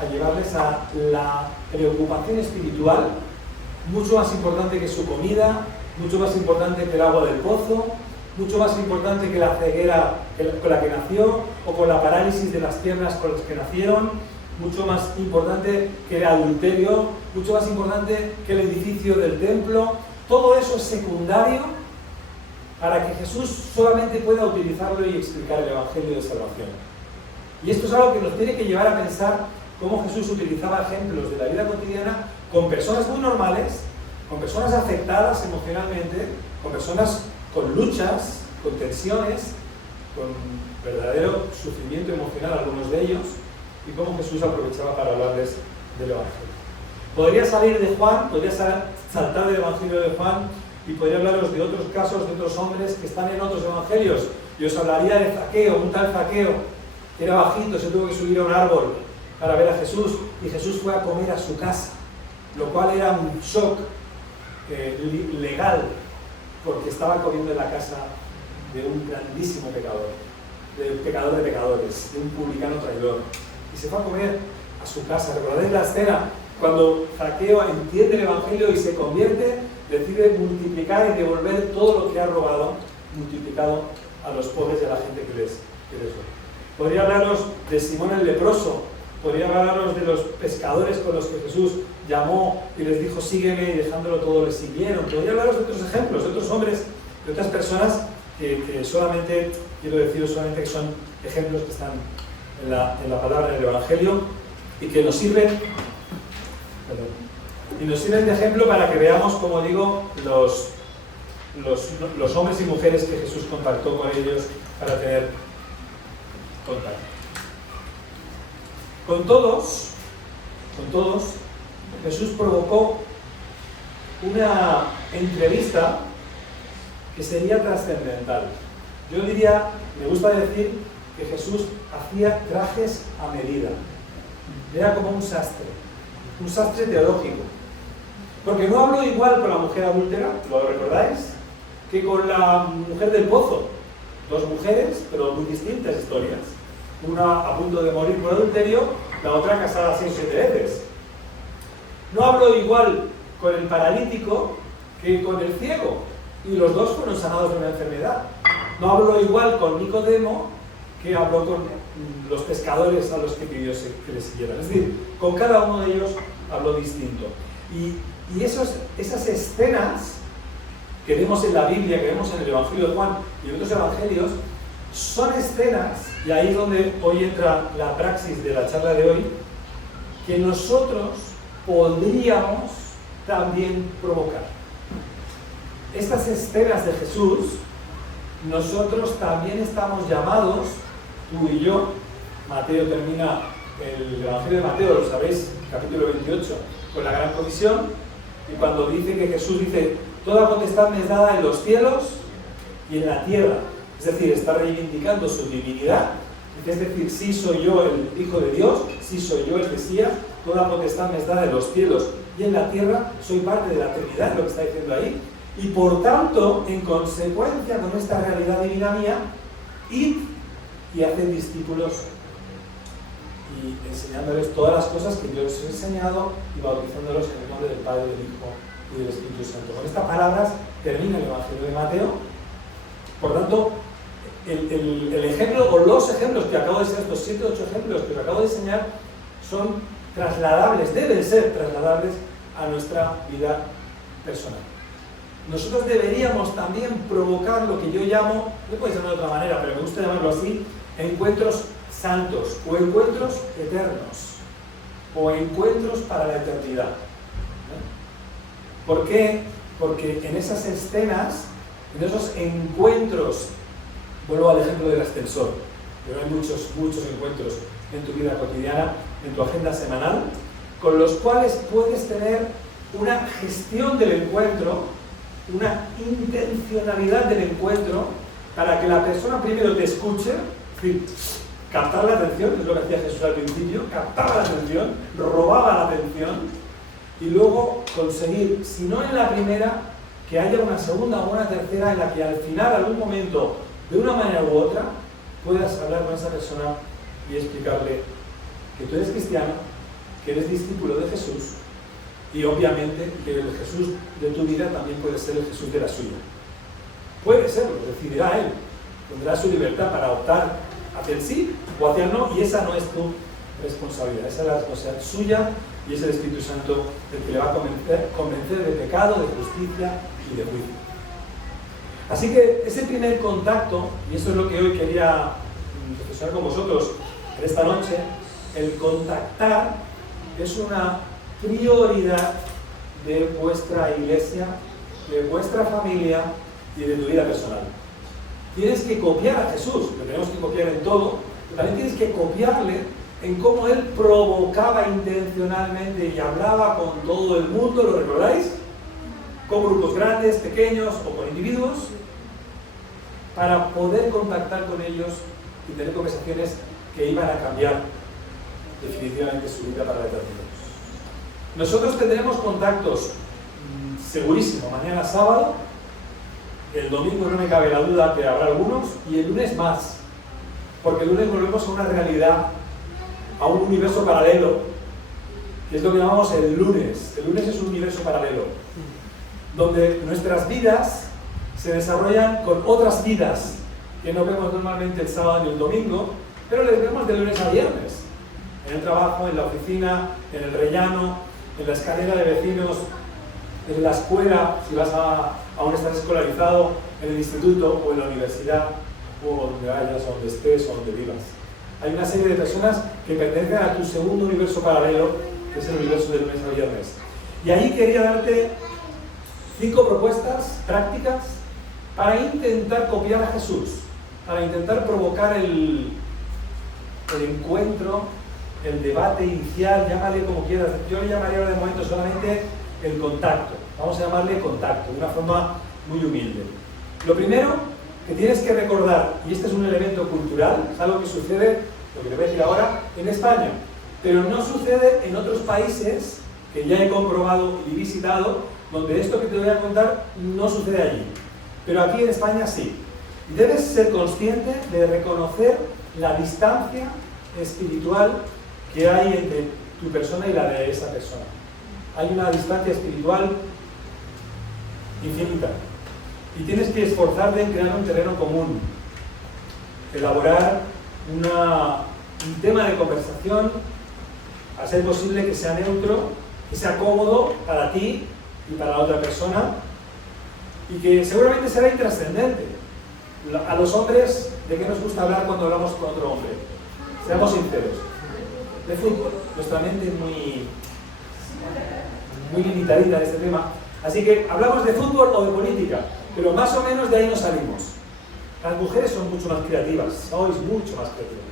a llevarles a la preocupación espiritual, mucho más importante que su comida, mucho más importante que el agua del pozo, mucho más importante que la ceguera con la que nació, o con la parálisis de las piernas con las que nacieron, mucho más importante que el adulterio, mucho más importante que el edificio del templo. Todo eso es secundario para que Jesús solamente pueda utilizarlo y explicar el Evangelio de salvación. Y esto es algo que nos tiene que llevar a pensar cómo Jesús utilizaba ejemplos de la vida cotidiana con personas muy normales, con personas afectadas emocionalmente, con personas con luchas, con tensiones, con verdadero sufrimiento emocional, algunos de ellos, y cómo Jesús aprovechaba para hablarles del Evangelio. Podría salir de Juan, podría saltar del Evangelio de Juan y podría hablaros de otros casos, de otros hombres que están en otros evangelios. Y os hablaría de Zaqueo, un tal Zaqueo, que era bajito, se tuvo que subir a un árbol para ver a Jesús, y Jesús fue a comer a su casa, lo cual era un shock legal, porque estaba comiendo en la casa de un grandísimo pecador, del pecador de pecadores, de un publicano traidor. Y se fue a comer a su casa. ¿Recordáis la escena? Cuando Zaqueo entiende el Evangelio y se convierte, decide multiplicar y devolver todo lo que ha robado, multiplicado a los pobres y a la gente que les roba. Podría hablaros de Simón el leproso, podría hablaros de los pescadores con los que Jesús llamó y les dijo sígueme, y dejándolo todo les siguieron. Podría hablaros de otros ejemplos, de otros hombres, de otras personas que solamente, quiero deciros solamente que son ejemplos que están en la palabra, en el Evangelio, y que nos sirven de ejemplo para que veamos, como digo, los hombres y mujeres que Jesús contactó con ellos para tener contacto. Con todos, Jesús provocó una entrevista que sería trascendental. Yo diría, me gusta decir que Jesús hacía trajes a medida. Era como un sastre teológico. Porque no habló igual con la mujer adúltera, ¿lo recordáis?, que con la mujer del pozo. Dos mujeres, pero muy distintas historias. Una a punto de morir por adulterio, la otra casada 6 o 7 veces. No habló igual con el paralítico que con el ciego, y los dos fueron sanados de una enfermedad. No habló igual con Nicodemo que habló con los pescadores a los que pidió que les siguieran. Es decir, con cada uno de ellos habló distinto. Y esas escenas que vemos en la Biblia, que vemos en el Evangelio de Juan y en otros evangelios, son escenas, y ahí es donde hoy entra la praxis de la charla de hoy, que nosotros podríamos también provocar. Estas escenas de Jesús, nosotros también estamos llamados, tú y yo. Mateo termina el Evangelio de Mateo, lo sabéis, capítulo 28, con la gran comisión, y cuando dice que Jesús dice, toda potestad me es dada en los cielos y en la tierra. Es decir, está reivindicando su divinidad. Es decir, sí soy yo el Hijo de Dios, sí soy yo el Mesías, toda potestad me es dada en los cielos y en la tierra, soy parte de la Trinidad, lo que está diciendo ahí. Y por tanto, en consecuencia con esta realidad divina mía, id y haced discípulos, y enseñándoles todas las cosas que yo os he enseñado y bautizándolos en el nombre del Padre, del Hijo y del Espíritu Santo. Con estas palabras termina el Evangelio de Mateo. Por tanto, el ejemplo o los ejemplos que acabo de enseñar, estos 7 o 8 ejemplos que os acabo de enseñar, son trasladables, deben ser trasladables a nuestra vida personal. Nosotros deberíamos también provocar lo que yo llamo, no puede ser de otra manera, pero me gusta llamarlo así, encuentros santos, o encuentros eternos, o encuentros para la eternidad. ¿Por qué? Porque en esas escenas, en esos encuentros, vuelvo al ejemplo del ascensor, pero hay muchos encuentros en tu vida cotidiana, en tu agenda semanal, con los cuales puedes tener una gestión del encuentro, una intencionalidad del encuentro, para que la persona primero te escuche, es decir, captar la atención, es lo que hacía Jesús al principio, captaba la atención, robaba la atención, y luego conseguir, si no en la primera, que haya una segunda o una tercera en la que al final, algún momento, de una manera u otra, puedas hablar con esa persona y explicarle que tú eres cristiano, que eres discípulo de Jesús, y obviamente que el Jesús de tu vida también puede ser el Jesús de la suya. Puede serlo, decidirá él, tendrá su libertad para optar hacia el sí o hacia el no, y esa no es tu responsabilidad, esa es la responsabilidad suya, y es el Espíritu Santo el que le va a convencer de pecado, de justicia y de juicio. Así que ese primer contacto, y eso es lo que hoy quería reflexionar con vosotros en esta noche, el contactar es una prioridad de vuestra iglesia, de vuestra familia y de tu vida personal. Tienes que copiar a Jesús, lo tenemos que copiar en todo, pero también tienes que copiarle en cómo él provocaba intencionalmente y hablaba con todo el mundo, ¿lo recordáis? Con grupos grandes, pequeños o con individuos, para poder contactar con ellos y tener conversaciones que iban a cambiar definitivamente su vida para la eternidad. Nosotros tendremos contactos segurísimo mañana sábado, el domingo no me cabe la duda que habrá algunos, y el lunes más, porque el lunes volvemos a una realidad, a un universo paralelo, que es lo que llamamos el lunes. El lunes es un universo paralelo, donde nuestras vidas se desarrollan con otras vidas que no vemos normalmente el sábado ni el domingo, pero les vemos de lunes a viernes, en el trabajo, en la oficina, en el rellano, en la escalera de vecinos, en la escuela, si vas aún estás escolarizado, en el instituto o en la universidad, o donde vayas, o donde estés, o donde vivas. Hay una serie de personas que pertenecen a tu segundo universo paralelo, que es el universo de lunes a viernes. Y ahí quería darte 5 propuestas prácticas para intentar copiar a Jesús, para intentar provocar el encuentro, el debate inicial, llámale como quieras. Yo le llamaría ahora de momento solamente el contacto. Vamos a llamarle contacto, de una forma muy humilde. Lo primero que tienes que recordar, y este es un elemento cultural, es algo que sucede, lo que te voy a decir ahora, en España, pero no sucede en otros países que ya he comprobado y visitado, donde esto que te voy a contar no sucede allí. Pero aquí en España sí. Y debes ser consciente de reconocer la distancia espiritual que hay entre tu persona y la de esa persona. Hay una distancia espiritual infinita. Y tienes que esforzarte en crear un terreno común, elaborar un tema de conversación, a ser posible que sea neutro, que sea cómodo para ti y para la otra persona, y que seguramente será intrascendente. A los hombres, ¿de qué nos gusta hablar cuando hablamos con otro hombre? Seamos sinceros. De fútbol. Nuestra mente es muy limitadita en este tema. Así que hablamos de fútbol o de política, pero más o menos de ahí nos salimos. Las mujeres son mucho más creativas, sois mucho más creativas,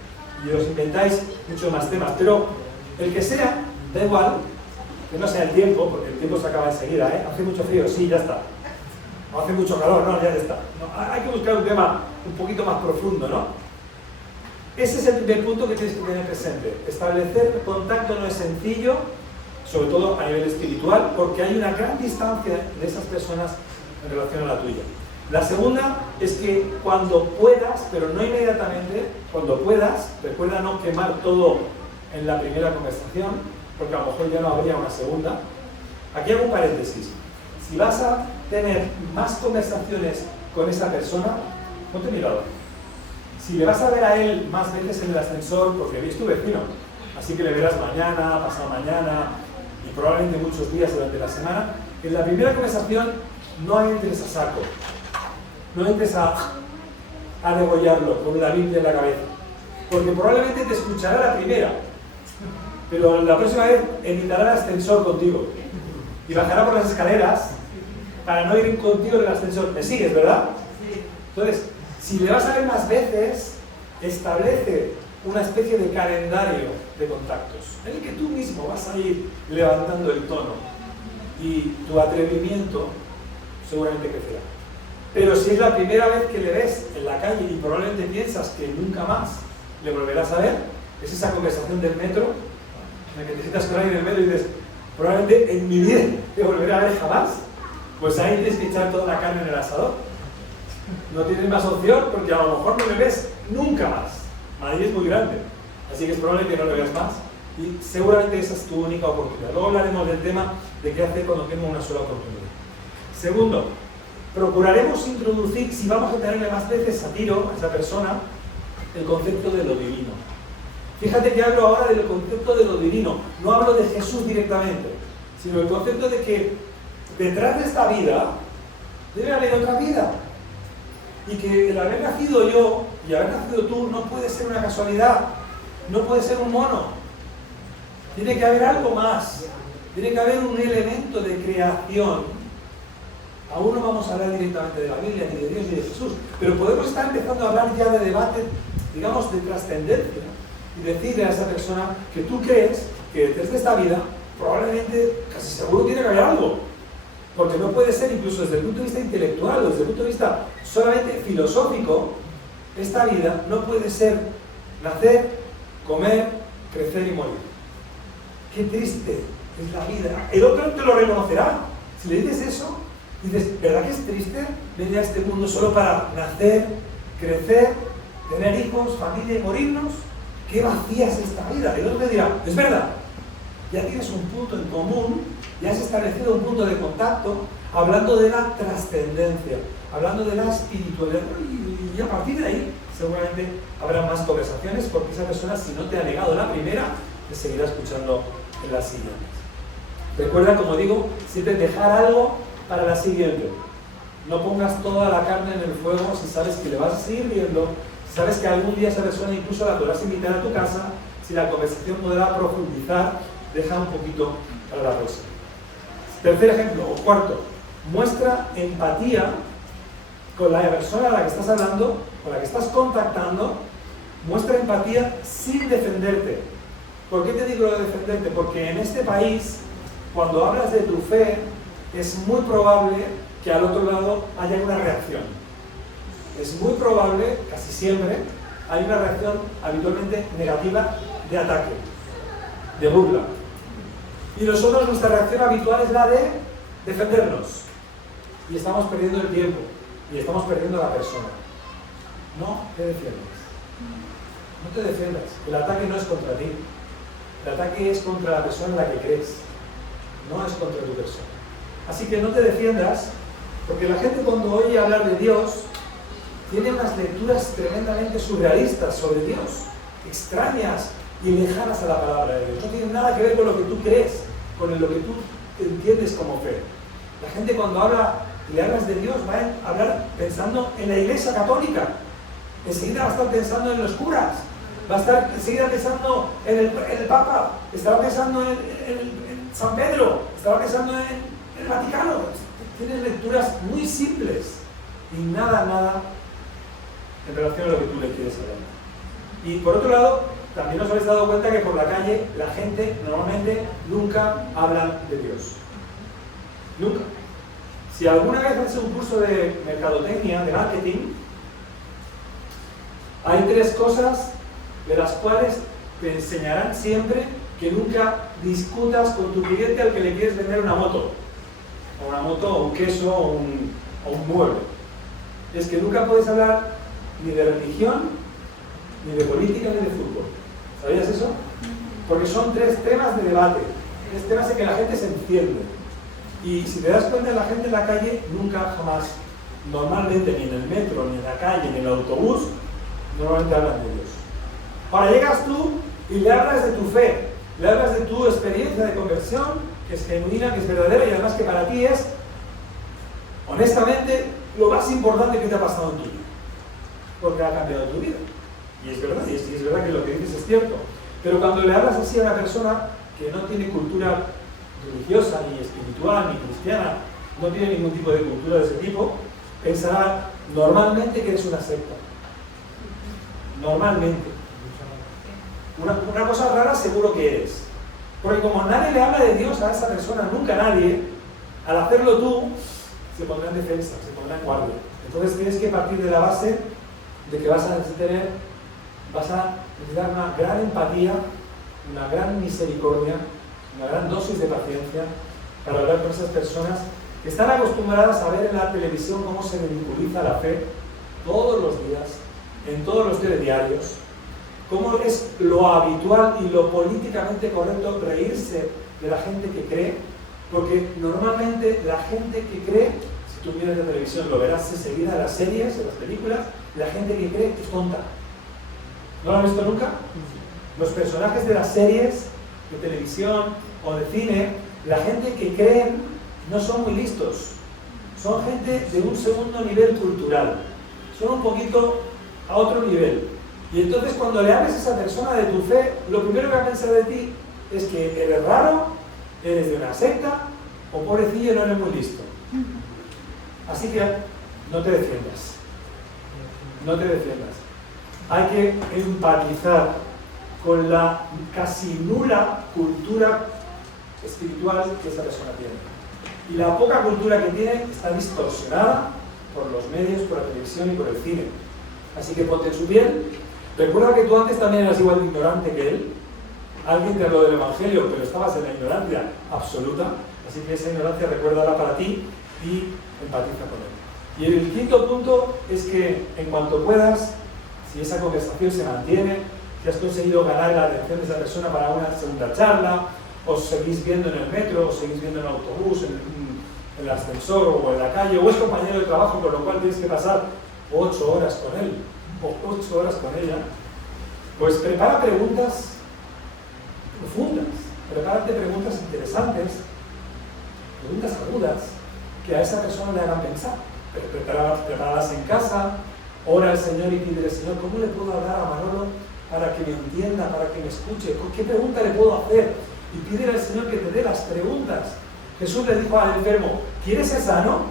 y os inventáis muchos más temas, pero el que sea, da igual, que no sea el tiempo, porque el tiempo se acaba enseguida, ¿eh? Hace mucho frío, sí, ya está. No hace mucho calor, no, ya está. No, hay que buscar un tema un poquito más profundo, ¿no? Ese es el primer punto que tienes que tener presente. Establecer contacto no es sencillo, sobre todo a nivel espiritual, porque hay una gran distancia de esas personas en relación a la tuya. La segunda es que cuando puedas, pero no inmediatamente, cuando puedas, recuerda no quemar todo en la primera conversación, porque a lo mejor ya no habría una segunda. Aquí hago un paréntesis. Si vas a tener más conversaciones con esa persona, ponte mirado. Si le vas a ver a él más veces en el ascensor, porque es tu vecino, así que le verás mañana, pasado mañana y probablemente muchos días durante la semana, En la primera conversación no entres a saco, no entres a degollarlo con la Biblia en la cabeza, porque probablemente te escuchará la primera, pero la próxima vez evitará el ascensor contigo y bajará por las escaleras para no ir contigo en el ascensor. ¿Me sigues, verdad? Entonces, si le vas a ver más veces, establece una especie de calendario de contactos en el que tú mismo vas a ir levantando el tono y tu atrevimiento seguramente crecerá. Pero si es la primera vez que le ves en la calle y probablemente piensas que nunca más le volverás a ver, es esa conversación del metro en la que te sientas con alguien en el metro y dices, probablemente en mi vida te volveré a ver jamás, pues ahí tienes que echar toda la carne en el asador. No tienes más opción porque a lo mejor no le ves nunca más. Madrid es muy grande, así que es probable que no lo veas más y seguramente esa es tu única oportunidad. Luego hablaremos del tema de qué hacer cuando tengo una sola oportunidad. Segundo, procuraremos introducir, si vamos a tenerle más veces a tiro a esa persona, el concepto de lo divino. Fíjate que hablo ahora del concepto de lo divino, no hablo de Jesús directamente, sino el concepto de que detrás de esta vida debe haber otra vida. Y que el haber nacido yo y haber nacido tú no puede ser una casualidad, no puede ser un mono. Tiene que haber algo más, tiene que haber un elemento de creación. Aún no vamos a hablar directamente de la Biblia, ni de Dios, ni de Jesús, pero podemos estar empezando a hablar ya de debate, digamos, de trascendencia, y decirle a esa persona que tú crees que detrás de esta vida probablemente, casi seguro, tiene que haber algo. Porque no puede ser, incluso desde el punto de vista intelectual o desde el punto de vista solamente filosófico, esta vida no puede ser nacer, comer, crecer y morir. Qué triste es la vida. El otro te lo reconocerá. Si le dices eso, dices, ¿verdad que es triste venir a este mundo solo para nacer, crecer, tener hijos, familia y morirnos? Qué vacía es esta vida. El otro te dirá, es verdad. Ya tienes un punto en común, ya has establecido un punto de contacto, hablando de la trascendencia, hablando de la espiritualidad, y a partir de ahí seguramente habrá más conversaciones, porque esa persona, si no te ha negado la primera, te seguirá escuchando en las siguientes. Recuerda, como digo, siempre dejar algo para la siguiente. No pongas toda la carne en el fuego si sabes que le vas a seguir viendo, si sabes que algún día esa persona incluso la podrás invitar a tu casa, si la conversación podrá profundizar, deja un poquito para la próxima. Tercer ejemplo, o cuarto, muestra empatía con la persona a la que estás hablando, con la que estás contactando, muestra empatía sin defenderte. ¿Por qué te digo lo de defenderte? Porque en este país, cuando hablas de tu fe, es muy probable que al otro lado haya una reacción. Es muy probable, casi siempre, hay una reacción habitualmente negativa de ataque, de burla. Y nosotros, nuestra reacción habitual es la de defendernos. Y estamos perdiendo el tiempo. Y estamos perdiendo a la persona. No te defiendas. No te defiendas. El ataque no es contra ti. El ataque es contra la persona en la que crees. No es contra tu persona. Así que no te defiendas, porque la gente cuando oye hablar de Dios, tiene unas lecturas tremendamente surrealistas sobre Dios. Extrañas y lejanas a la palabra de Dios. No tiene nada que ver con lo que tú crees, con lo que tú entiendes como fe. La gente cuando habla y le hablas de Dios va a hablar pensando en la Iglesia Católica. Enseguida va a estar pensando en los curas. Va a estar enseguida pensando en el Papa. Estará pensando en San Pedro. Estará pensando en el Vaticano. Tienes lecturas muy simples y nada en relación a lo que tú le quieres hablar. Y por otro lado, también os habéis dado cuenta que por la calle la gente normalmente nunca habla de Dios. Nunca. Si alguna vez haces un curso de mercadotecnia, de marketing, hay tres cosas de las cuales te enseñarán siempre que nunca discutas con tu cliente al que le quieres vender una moto. O una moto, o un queso, o un mueble. Es que nunca puedes hablar ni de religión, ni de política, ni de fútbol. ¿Sabías eso? Porque son tres temas de debate, tres temas en que la gente se enciende. Y si te das cuenta, la gente en la calle nunca, jamás, normalmente ni en el metro, ni en la calle, ni en el autobús, normalmente hablan de Dios. Ahora llegas tú y le hablas de tu fe, le hablas de tu experiencia de conversión, que es genuina, que es verdadera y además que para ti es, honestamente, lo más importante que te ha pasado en tu vida. Porque ha cambiado tu vida. Y es verdad, y es verdad que lo que dices es cierto. Pero cuando le hablas así a una persona que no tiene cultura religiosa, ni espiritual, ni cristiana, no tiene ningún tipo de cultura de ese tipo, pensará normalmente que eres una secta. Normalmente. Una cosa rara seguro que eres. Porque como nadie le habla de Dios a esa persona, nunca nadie, al hacerlo tú, se pondrá en defensa, se pondrá en guardia. Entonces tienes que partir de la base de que vas a necesitar una gran empatía, una gran misericordia, una gran dosis de paciencia para hablar con esas personas que están acostumbradas a ver en la televisión cómo se ridiculiza la fe todos los días, en todos los telediarios, cómo es lo habitual y lo políticamente correcto reírse de la gente que cree, porque normalmente la gente que cree, si tú miras la televisión lo verás enseguida en las series, en las películas, la gente que cree es tonta. ¿No lo has visto nunca? Los personajes de las series de televisión o de cine, la gente que creen no son muy listos, son gente de un segundo nivel cultural, son un poquito a otro nivel. Y entonces cuando le hables a esa persona de tu fe, lo primero que va a pensar de ti es que eres raro, eres de una secta, o pobrecillo no eres muy listo. Así que no te defiendas. No te defiendas. Hay que empatizar con la casi nula cultura espiritual que esa persona tiene. Y la poca cultura que tiene está distorsionada por los medios, por la televisión y por el cine. Así que ponte en su piel. Recuerda que tú antes también eras igual de ignorante que él. Alguien te habló del Evangelio, pero estabas en la ignorancia absoluta. Así que esa ignorancia recuérdala para ti y empatiza con él. Y el quinto punto es que en cuanto puedas, si esa conversación se mantiene, si has conseguido ganar la atención de esa persona para una segunda charla, os seguís viendo en el metro, os seguís viendo en el autobús, en el ascensor o en la calle, o es compañero de trabajo, con lo cual tienes que pasar 8 horas con él, o 8 horas con ella, pues prepara preguntas profundas, prepárate preguntas interesantes, preguntas agudas, que a esa persona le hagan pensar. Preparadas en casa, ora al Señor y pide al Señor, ¿cómo le puedo hablar a Manolo para que me entienda, para que me escuche? ¿Qué pregunta le puedo hacer? Y pídele al Señor que te dé las preguntas. Jesús le dijo al enfermo, ¿quieres ser sano?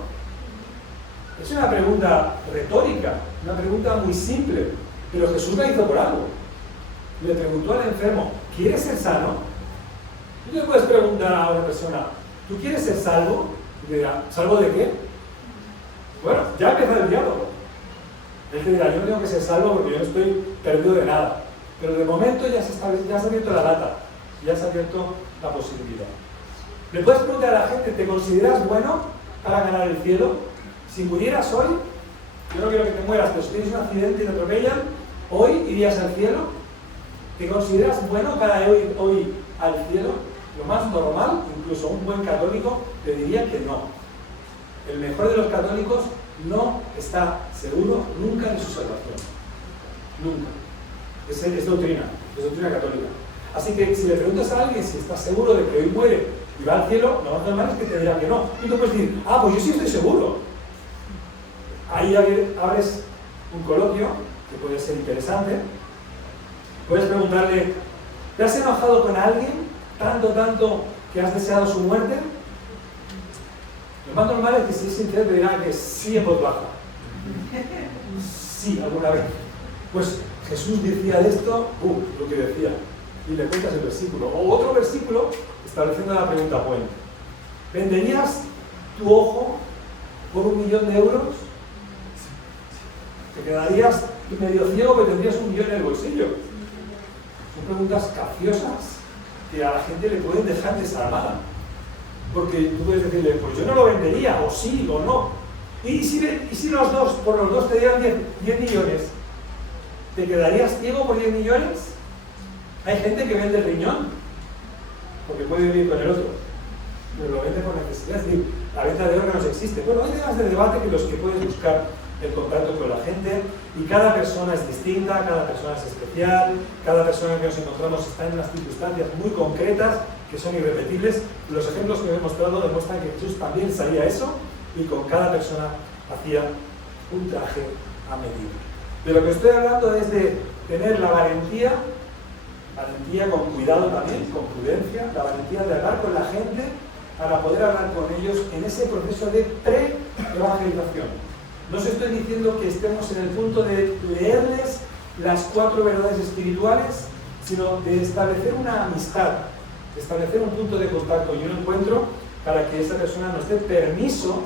Es una pregunta retórica, una pregunta muy simple, pero Jesús la hizo por algo. Le preguntó al enfermo, ¿quieres ser sano? Tú le puedes preguntar a una persona, ¿tú quieres ser salvo? Y le dirá, ¿salvo de qué? Bueno, ya empieza el diálogo. Él te dirá, yo no tengo que ser salvo porque yo no estoy perdido de nada. Pero de momento ya se ha abierto la lata, ya se ha abierto la posibilidad. Le puedes preguntar a la gente, ¿te consideras bueno para ganar el cielo? Si murieras hoy, yo no quiero que te mueras, pero si tienes un accidente y te atropellan, ¿hoy irías al cielo? ¿Te consideras bueno para ir hoy al cielo? Lo más normal, incluso un buen católico, te diría que no. El mejor de los católicos no está seguro nunca de su salvación. Nunca. Es doctrina católica. Así que si le preguntas a alguien si está seguro de que hoy muere y va al cielo, lo más normal es que te dirá que no. Y tú puedes decir, pues yo sí estoy seguro. Ahí abres un coloquio que puede ser interesante. Puedes preguntarle, ¿te has enojado con alguien tanto que has deseado su muerte? Lo más normal es que si es sincero te dirá que sí en voz baja. Sí, alguna vez. Pues Jesús decía de esto, lo que decía. Y le cuentas el versículo. O otro versículo estableciendo la pregunta buena. ¿Venderías tu ojo por 1 millón de euros? ¿Te quedarías medio ciego que tendrías 1 millón en el bolsillo? Son preguntas caciosas que a la gente le pueden dejar desarmada. Porque tú puedes decirle, pues yo no lo vendería, o sí, o no. Y si los dos, por los dos te dieran 10 millones, ¿te quedarías ciego por 10 millones? Hay gente que vende el riñón, porque puede vivir con el otro, pero lo vende por necesidad. Es decir, la venta de órganos existe. Bueno, hay temas de debate que los que puedes buscar el contacto con la gente, y cada persona es distinta, cada persona es especial, cada persona que nos encontramos está en unas circunstancias muy concretas que son irrepetibles. Los ejemplos que os he mostrado demuestran que Jesús también sabía eso y con cada persona hacía un traje a medida. De lo que estoy hablando es de tener la valentía con cuidado también, con prudencia, la valentía de hablar con la gente para poder hablar con ellos en ese proceso de pre-evangelización. No os estoy diciendo que estemos en el punto de leerles las 4 verdades espirituales, sino de establecer una amistad, de establecer un punto de contacto y un encuentro para que esa persona nos dé permiso,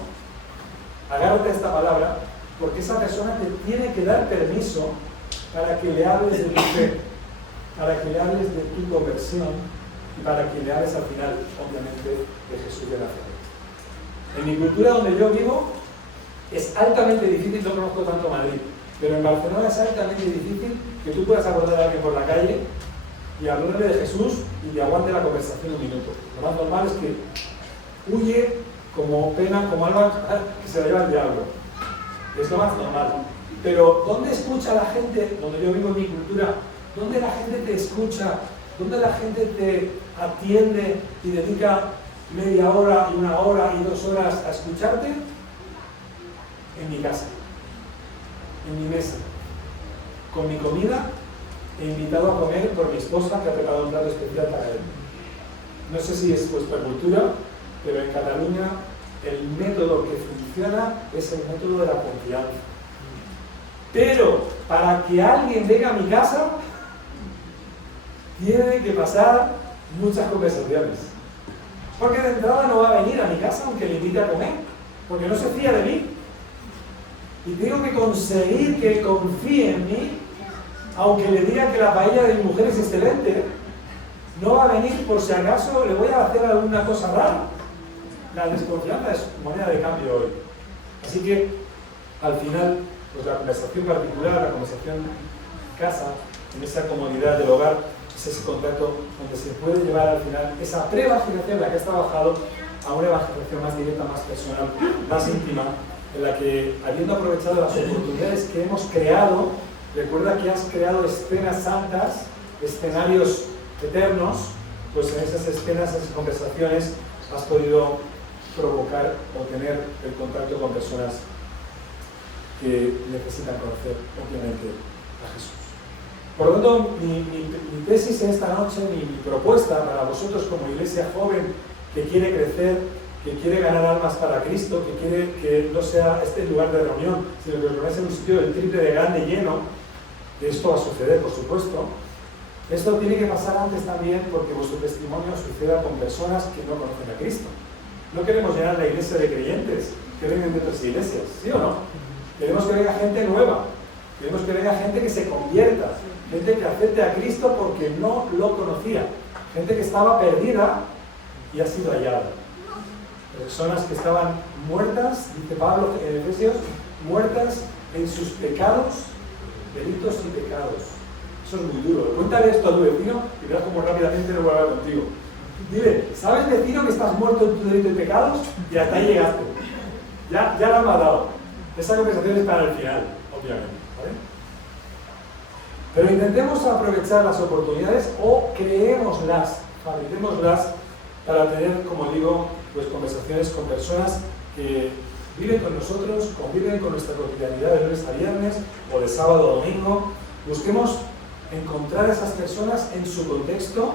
agárrate a esta palabra, porque esa persona te tiene que dar permiso para que le hables de tu fe, para que le hables de tu conversión y para que le hables al final, obviamente, de Jesús de Nazaret. En mi cultura donde yo vivo es altamente difícil, no conozco tanto Madrid, pero en Barcelona es altamente difícil que tú puedas abordar a alguien por la calle y hablarle de Jesús y te aguante la conversación un minuto. Lo más normal es que huye como pena, como alma que se la lleva el diablo. Es lo más normal. Pero ¿dónde escucha la gente, donde yo vivo en mi cultura, dónde la gente te escucha, dónde la gente te atiende y dedica media hora y 1 hora y 2 horas a escucharte? En mi casa, en mi mesa, con mi comida, e invitado a comer por mi esposa que ha preparado un plato especial para él. No sé si es vuestra cultura, pero en Cataluña el método que funciona es el método de la confianza. Pero para que alguien venga a mi casa, tiene que pasar muchas conversaciones. Porque de entrada no va a venir a mi casa aunque le invite a comer, porque no se fía de mí. Y tengo que conseguir que confíe en mí, aunque le diga que la paella de mi mujer es excelente, no va a venir por si acaso le voy a hacer alguna cosa rara. La desconfianza es moneda de cambio hoy. Así que, al final, pues la conversación particular, la conversación en casa, en esa comodidad del hogar, es ese contacto donde se puede llevar al final esa pre-evangelización, la que has trabajado, a una evangelización más directa, más personal, más íntima, en la que, habiendo aprovechado las oportunidades que hemos creado, recuerda que has creado escenas santas, escenarios eternos, pues en esas escenas, esas conversaciones, has podido provocar o tener el contacto con personas que necesitan conocer, obviamente, a Jesús. Por lo tanto, mi tesis en esta noche, mi propuesta para vosotros como iglesia joven que quiere crecer, que quiere ganar almas para Cristo, que quiere que no sea este el lugar de reunión, sino que os ponéis en un sitio del triple de grande y lleno, que esto va a suceder, por supuesto. Esto tiene que pasar antes también porque vuestro testimonio suceda con personas que no conocen a Cristo. No queremos llenar la iglesia de creyentes que vengan de otras iglesias, ¿sí o no? Queremos que venga gente nueva, queremos que venga gente que se convierta, gente que acepte a Cristo porque no lo conocía, gente que estaba perdida y ha sido hallada. Personas que estaban muertas, dice Pablo en Efesios, muertas en sus pecados, delitos y pecados. Eso es muy duro. Cuéntale esto a tu vecino y verás cómo rápidamente lo voy a hablar contigo. Dile, ¿sabes, vecino, que estás muerto en tu delito y pecados? Y hasta ahí llegaste. Ya lo has dado. Esa conversación es para el final, obviamente. ¿Vale? Pero intentemos aprovechar las oportunidades o creémoslas, fabriquémoslas para tener, como digo, pues conversaciones con personas que viven con nosotros, conviven con nuestra cotidianidad de lunes a viernes o de sábado a domingo. Busquemos encontrar a esas personas en su contexto,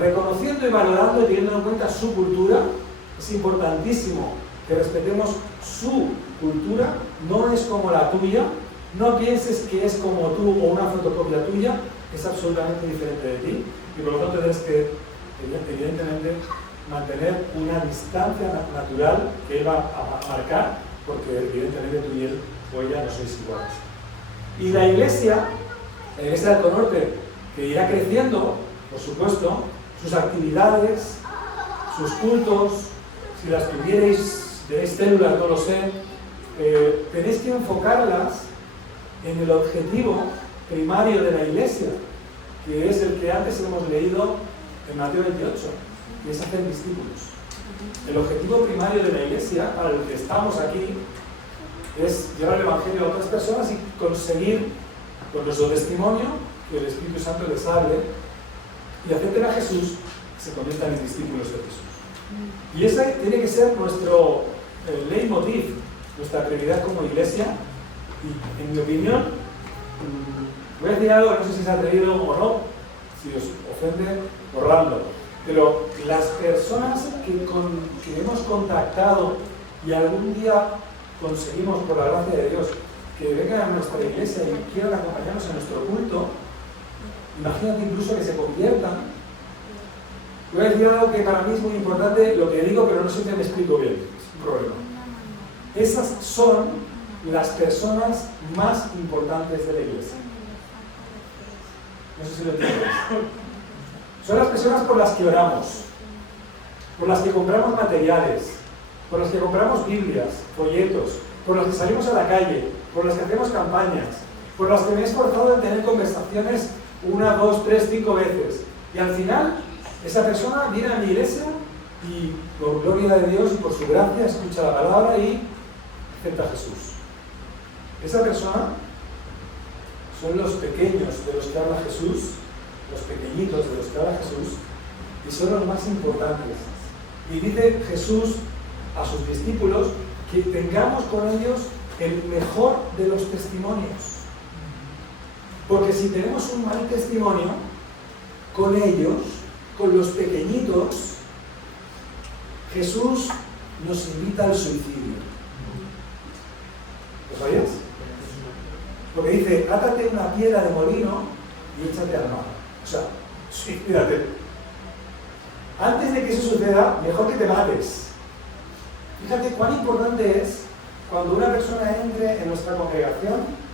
reconociendo y valorando y teniendo en cuenta su cultura. Es importantísimo que respetemos su cultura, no es como la tuya, no pienses que es como tú o una fotocopia tuya, es absolutamente diferente de ti y por lo tanto tienes que, evidentemente, mantener una distancia natural que él va a marcar, porque evidentemente tú y él o ella no sois iguales. Y la iglesia de Alto Norte, que irá creciendo, por supuesto, sus actividades, sus cultos, si las tuvierais, tenéis células, no lo sé, tenéis que enfocarlas en el objetivo primario de la iglesia, que es el que antes hemos leído en Mateo 28, que es hacer discípulos. El objetivo primario de la iglesia, para el que estamos aquí, es llevar el evangelio a otras personas y conseguir, con nuestro testimonio, que el Espíritu Santo les hable y acepten a Jesús, se conviertan en discípulos de Jesús. Y ese tiene que ser nuestro leitmotiv, nuestra prioridad como iglesia. Y en mi opinión, voy a decir algo, no sé si es atrevido o no, si os ofende, borradlo. Pero las personas que hemos contactado y algún día conseguimos, por la gracia de Dios, que vengan a nuestra iglesia y quieran acompañarnos en nuestro culto, imagínate incluso que se conviertan. Voy a decir algo que para mí es muy importante, lo que digo, pero no siempre me explico bien, es un problema. Esas son las personas más importantes de la iglesia. No sé si lo entiendes. Son las personas por las que oramos, por las que compramos materiales, por las que compramos Biblias, folletos, por las que salimos a la calle, por las que hacemos campañas, por las que me he esforzado en tener conversaciones 1, 2, 3, 5 veces. Y al final, esa persona viene a mi iglesia y por gloria de Dios y por su gracia escucha la palabra y acepta a Jesús. Esa persona son los pequeños de los que habla Jesús, los pequeñitos de los que habla Jesús, y son los más importantes. Y dice Jesús a sus discípulos que tengamos con ellos el mejor de los testimonios. Porque si tenemos un mal testimonio con ellos, con los pequeñitos, Jesús nos invita al suicidio. ¿Lo sabías? Porque dice, átate una piedra de molino y échate al mar. O sea, suicídate. Antes de que eso suceda, mejor que te mates. Fíjate cuán importante es cuando una persona entre en nuestra congregación,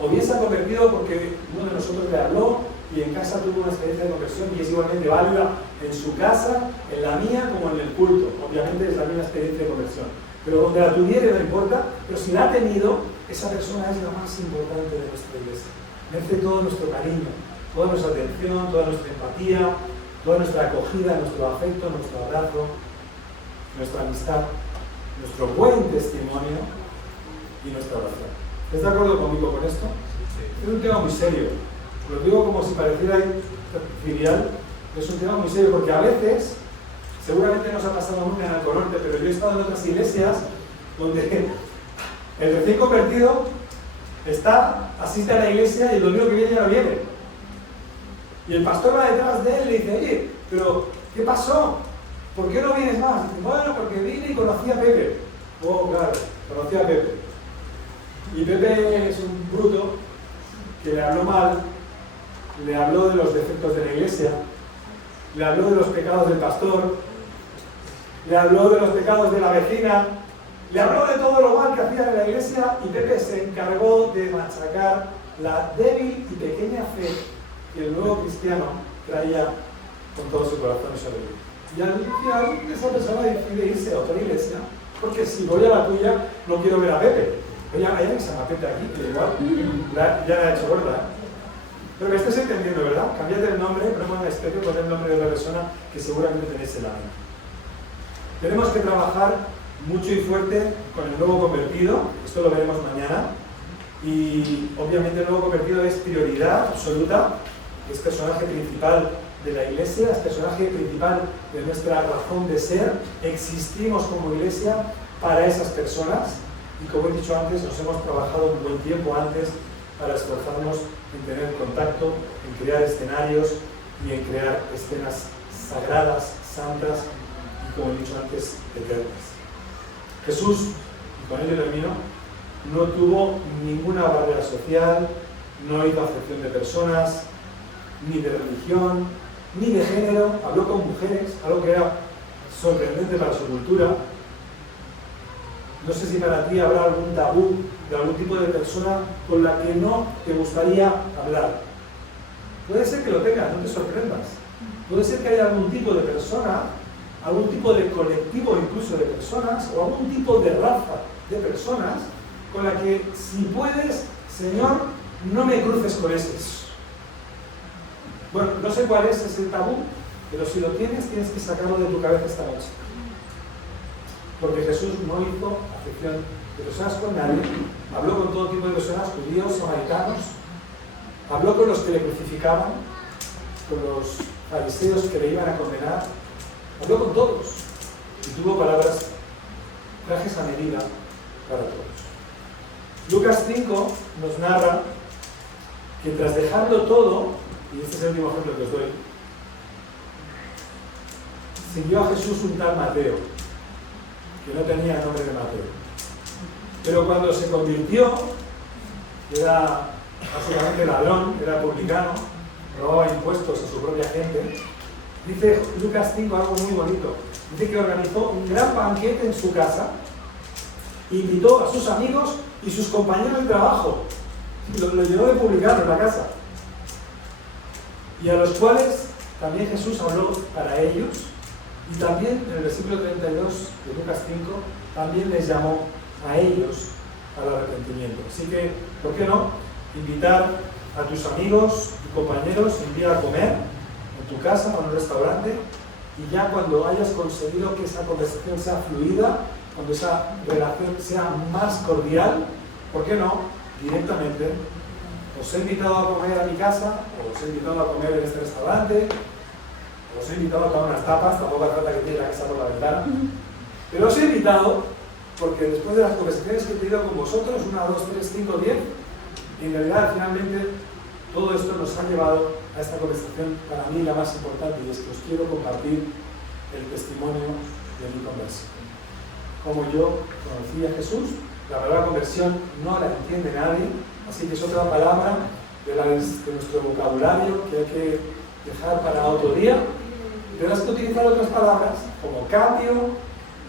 o bien se ha convertido porque uno de nosotros le habló y en casa tuvo una experiencia de conversión y es igualmente válida en su casa, en la mía, como en el culto. Obviamente es la misma experiencia de conversión. Pero donde la tuviera no importa, pero si la ha tenido, esa persona es la más importante de nuestra iglesia. Merece todo nuestro cariño, toda nuestra atención, toda nuestra empatía, toda nuestra acogida, nuestro afecto, nuestro abrazo, nuestra amistad, nuestro buen testimonio y nuestra oración. ¿Estás de acuerdo conmigo con esto? Es un tema muy serio. Lo digo como si pareciera trivial, es un tema muy serio porque a veces, seguramente no os ha pasado nunca en Alconorte, pero yo he estado en otras iglesias donde el recién convertido asiste a la iglesia y el domingo que viene ya no viene. Y el pastor va detrás de él y le dice, oye, pero ¿qué pasó? ¿Por qué no vienes más? Y dice, bueno, porque vine y conocí a Pepe. Oh, claro, conocí a Pepe. Y Pepe es un bruto que le habló mal, le habló de los defectos de la iglesia, le habló de los pecados del pastor, le habló de los pecados de la vecina, le habló de todo lo mal que hacía en la iglesia y Pepe se encargó de machacar la débil y pequeña fe que el nuevo cristiano traía con todo su corazón y sabiduría. Y al final esa persona decide irse a otra iglesia, porque si voy a la tuya no quiero ver a Pepe. Oye, hay alguien que se llama Pepe aquí, que igual ya la ha hecho gorda. Pero me estás entendiendo, ¿verdad? Cambiate el nombre, no pongáis Pepe, poned el nombre de otra persona que seguramente tenéis en la mente. Tenemos que trabajar mucho y fuerte con el nuevo convertido, esto lo veremos mañana, y obviamente el nuevo convertido es prioridad absoluta, es personaje principal de la iglesia, es personaje principal de nuestra razón de ser, existimos como iglesia para esas personas y como he dicho antes, nos hemos trabajado un buen tiempo antes para esforzarnos en tener contacto, en crear escenarios y en crear escenas sagradas, santas y como he dicho antes, eternas. Jesús, y con ello termino, no tuvo ninguna barrera social, no hizo acepción de personas, ni de religión, ni de género, habló con mujeres, algo que era sorprendente para su cultura. No sé si para ti habrá algún tabú de algún tipo de persona con la que no te gustaría hablar. Puede ser que lo tengas, no te sorprendas. Puede ser que haya algún tipo de persona, algún tipo de colectivo incluso de personas, o algún tipo de raza de personas con la que, si puedes, Señor, no me cruces con esos. Bueno, no sé cuál es ese tabú, pero si lo tienes que sacarlo de tu cabeza esta noche. Porque Jesús no hizo acepción de personas con nadie, habló con todo tipo de personas, judíos, samaritanos, habló con los que le crucificaban, con los fariseos que le iban a condenar, habló con todos y tuvo palabras, trajes a medida para todos. Lucas 5 nos narra que tras dejarlo todo, y este es el último ejemplo que os doy, siguió a Jesús un tal Mateo, que no tenía nombre de Mateo. Pero cuando se convirtió, era básicamente ladrón, era publicano, robaba impuestos a su propia gente, dice Lucas 5 algo muy bonito. Dice que organizó un gran banquete en su casa, invitó a sus amigos y sus compañeros de trabajo, lo llenó de publicanos en la casa, y a los cuales también Jesús habló para ellos, y también en el versículo 32 de Lucas 5 también les llamó a ellos al arrepentimiento. Así que, ¿por qué no? Invitar a tus amigos y compañeros, invitar a comer en tu casa o en un restaurante, y ya cuando hayas conseguido que esa conversación sea fluida, cuando esa relación sea más cordial, ¿por qué no? Directamente, os he invitado a comer a mi casa, o os he invitado a comer en este restaurante, o os he invitado a tomar unas tapas, tampoco hace falta que tire la casa por la ventana, pero os he invitado porque después de las conversaciones que he tenido con vosotros, 1, 2, 3, 5, 10, en realidad finalmente todo esto nos ha llevado a esta conversación, para mí la más importante, y es que os quiero compartir el testimonio de mi conversión. Como yo conocí a Jesús, la palabra conversión no la entiende nadie, así que es otra palabra de nuestro vocabulario que hay que dejar para otro día. Tendrás que utilizar otras palabras como cambio,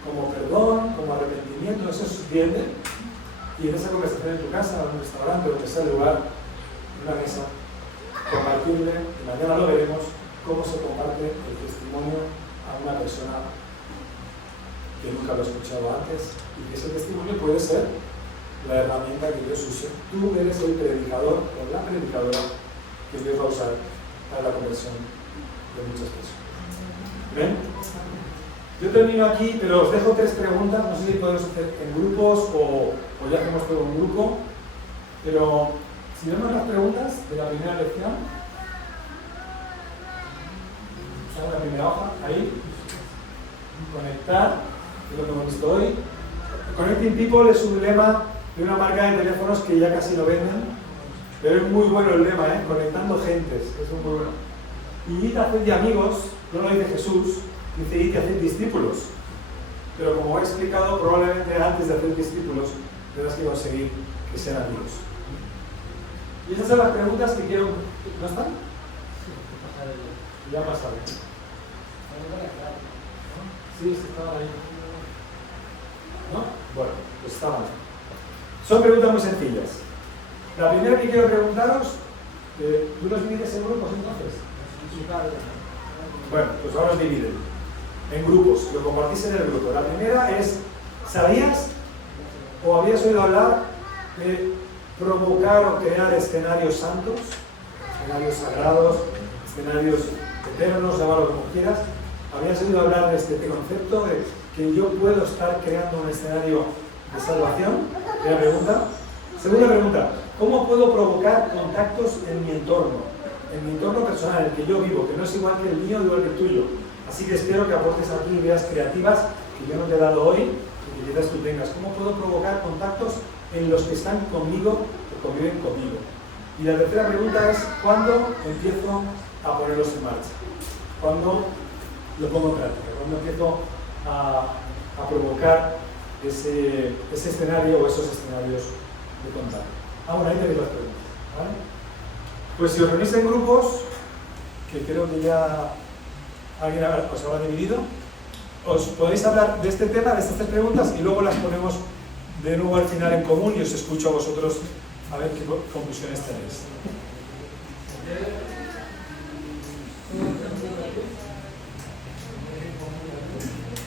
como perdón, como arrepentimiento, eso se entiende. Y en esa conversación en tu casa, en un restaurante, donde sea el lugar, en una mesa, compartirle, y mañana lo veremos, cómo se comparte el testimonio a una persona que nunca lo ha escuchado antes, y que ese testimonio puede ser la herramienta que Dios use. Tú eres el predicador o la predicadora que Dios va a usar para la conversión de muchas personas. ¿Ven? Yo termino aquí, pero os dejo 3 preguntas, no sé si podemos hacer en grupos o ya hacemos todo en grupo, pero si vemos las preguntas de la primera lección, ¿sabes la primera hoja? Ahí, conectar, es lo que hemos visto hoy. Connecting People es un lema de una marca de teléfonos que ya casi no venden, pero es muy bueno el lema, conectando gentes, es muy bueno. Y id a hacer de amigos, no lo dice Jesús, dice id a hacer discípulos. Pero como he explicado, probablemente antes de hacer discípulos tendrás que conseguir que sean amigos. Y esas son las preguntas que quiero... ¿No están? Ya pasaron. Sí, estaban ahí. ¿No? Bueno, pues estaban. Son preguntas muy sencillas. La primera que quiero preguntaros, ¿tú los divides en grupos entonces? Bueno, pues ahora os dividen en grupos, lo compartís en el grupo. La primera es, ¿sabías o habías oído hablar de provocar o crear escenarios santos, escenarios sagrados, escenarios eternos, llámalo como quieras? ¿Habías oído hablar de este concepto de que yo puedo estar creando un escenario de salvación? Primera pregunta. Segunda pregunta, ¿cómo puedo provocar contactos en mi entorno personal, en el que yo vivo, que no es igual que el mío, igual que el tuyo? Así que espero que aportes aquí ideas creativas que yo no te he dado hoy y que quizás tú tengas. ¿Cómo puedo provocar contactos en los que están conmigo o conviven conmigo? Y la tercera pregunta es, ¿cuándo empiezo a ponerlos en marcha? ¿Cuándo lo pongo en práctica? ¿Cuándo empiezo a provocar ese escenario o esos escenarios de contacto? Bueno, ahí tenéis las preguntas, ¿vale? Pues si os reunís en grupos, que creo que ya alguien os habrá dividido, os podéis hablar de este tema, de estas 3 preguntas, y luego las ponemos de nuevo al final en común y os escucho a vosotros a ver qué conclusiones tenéis.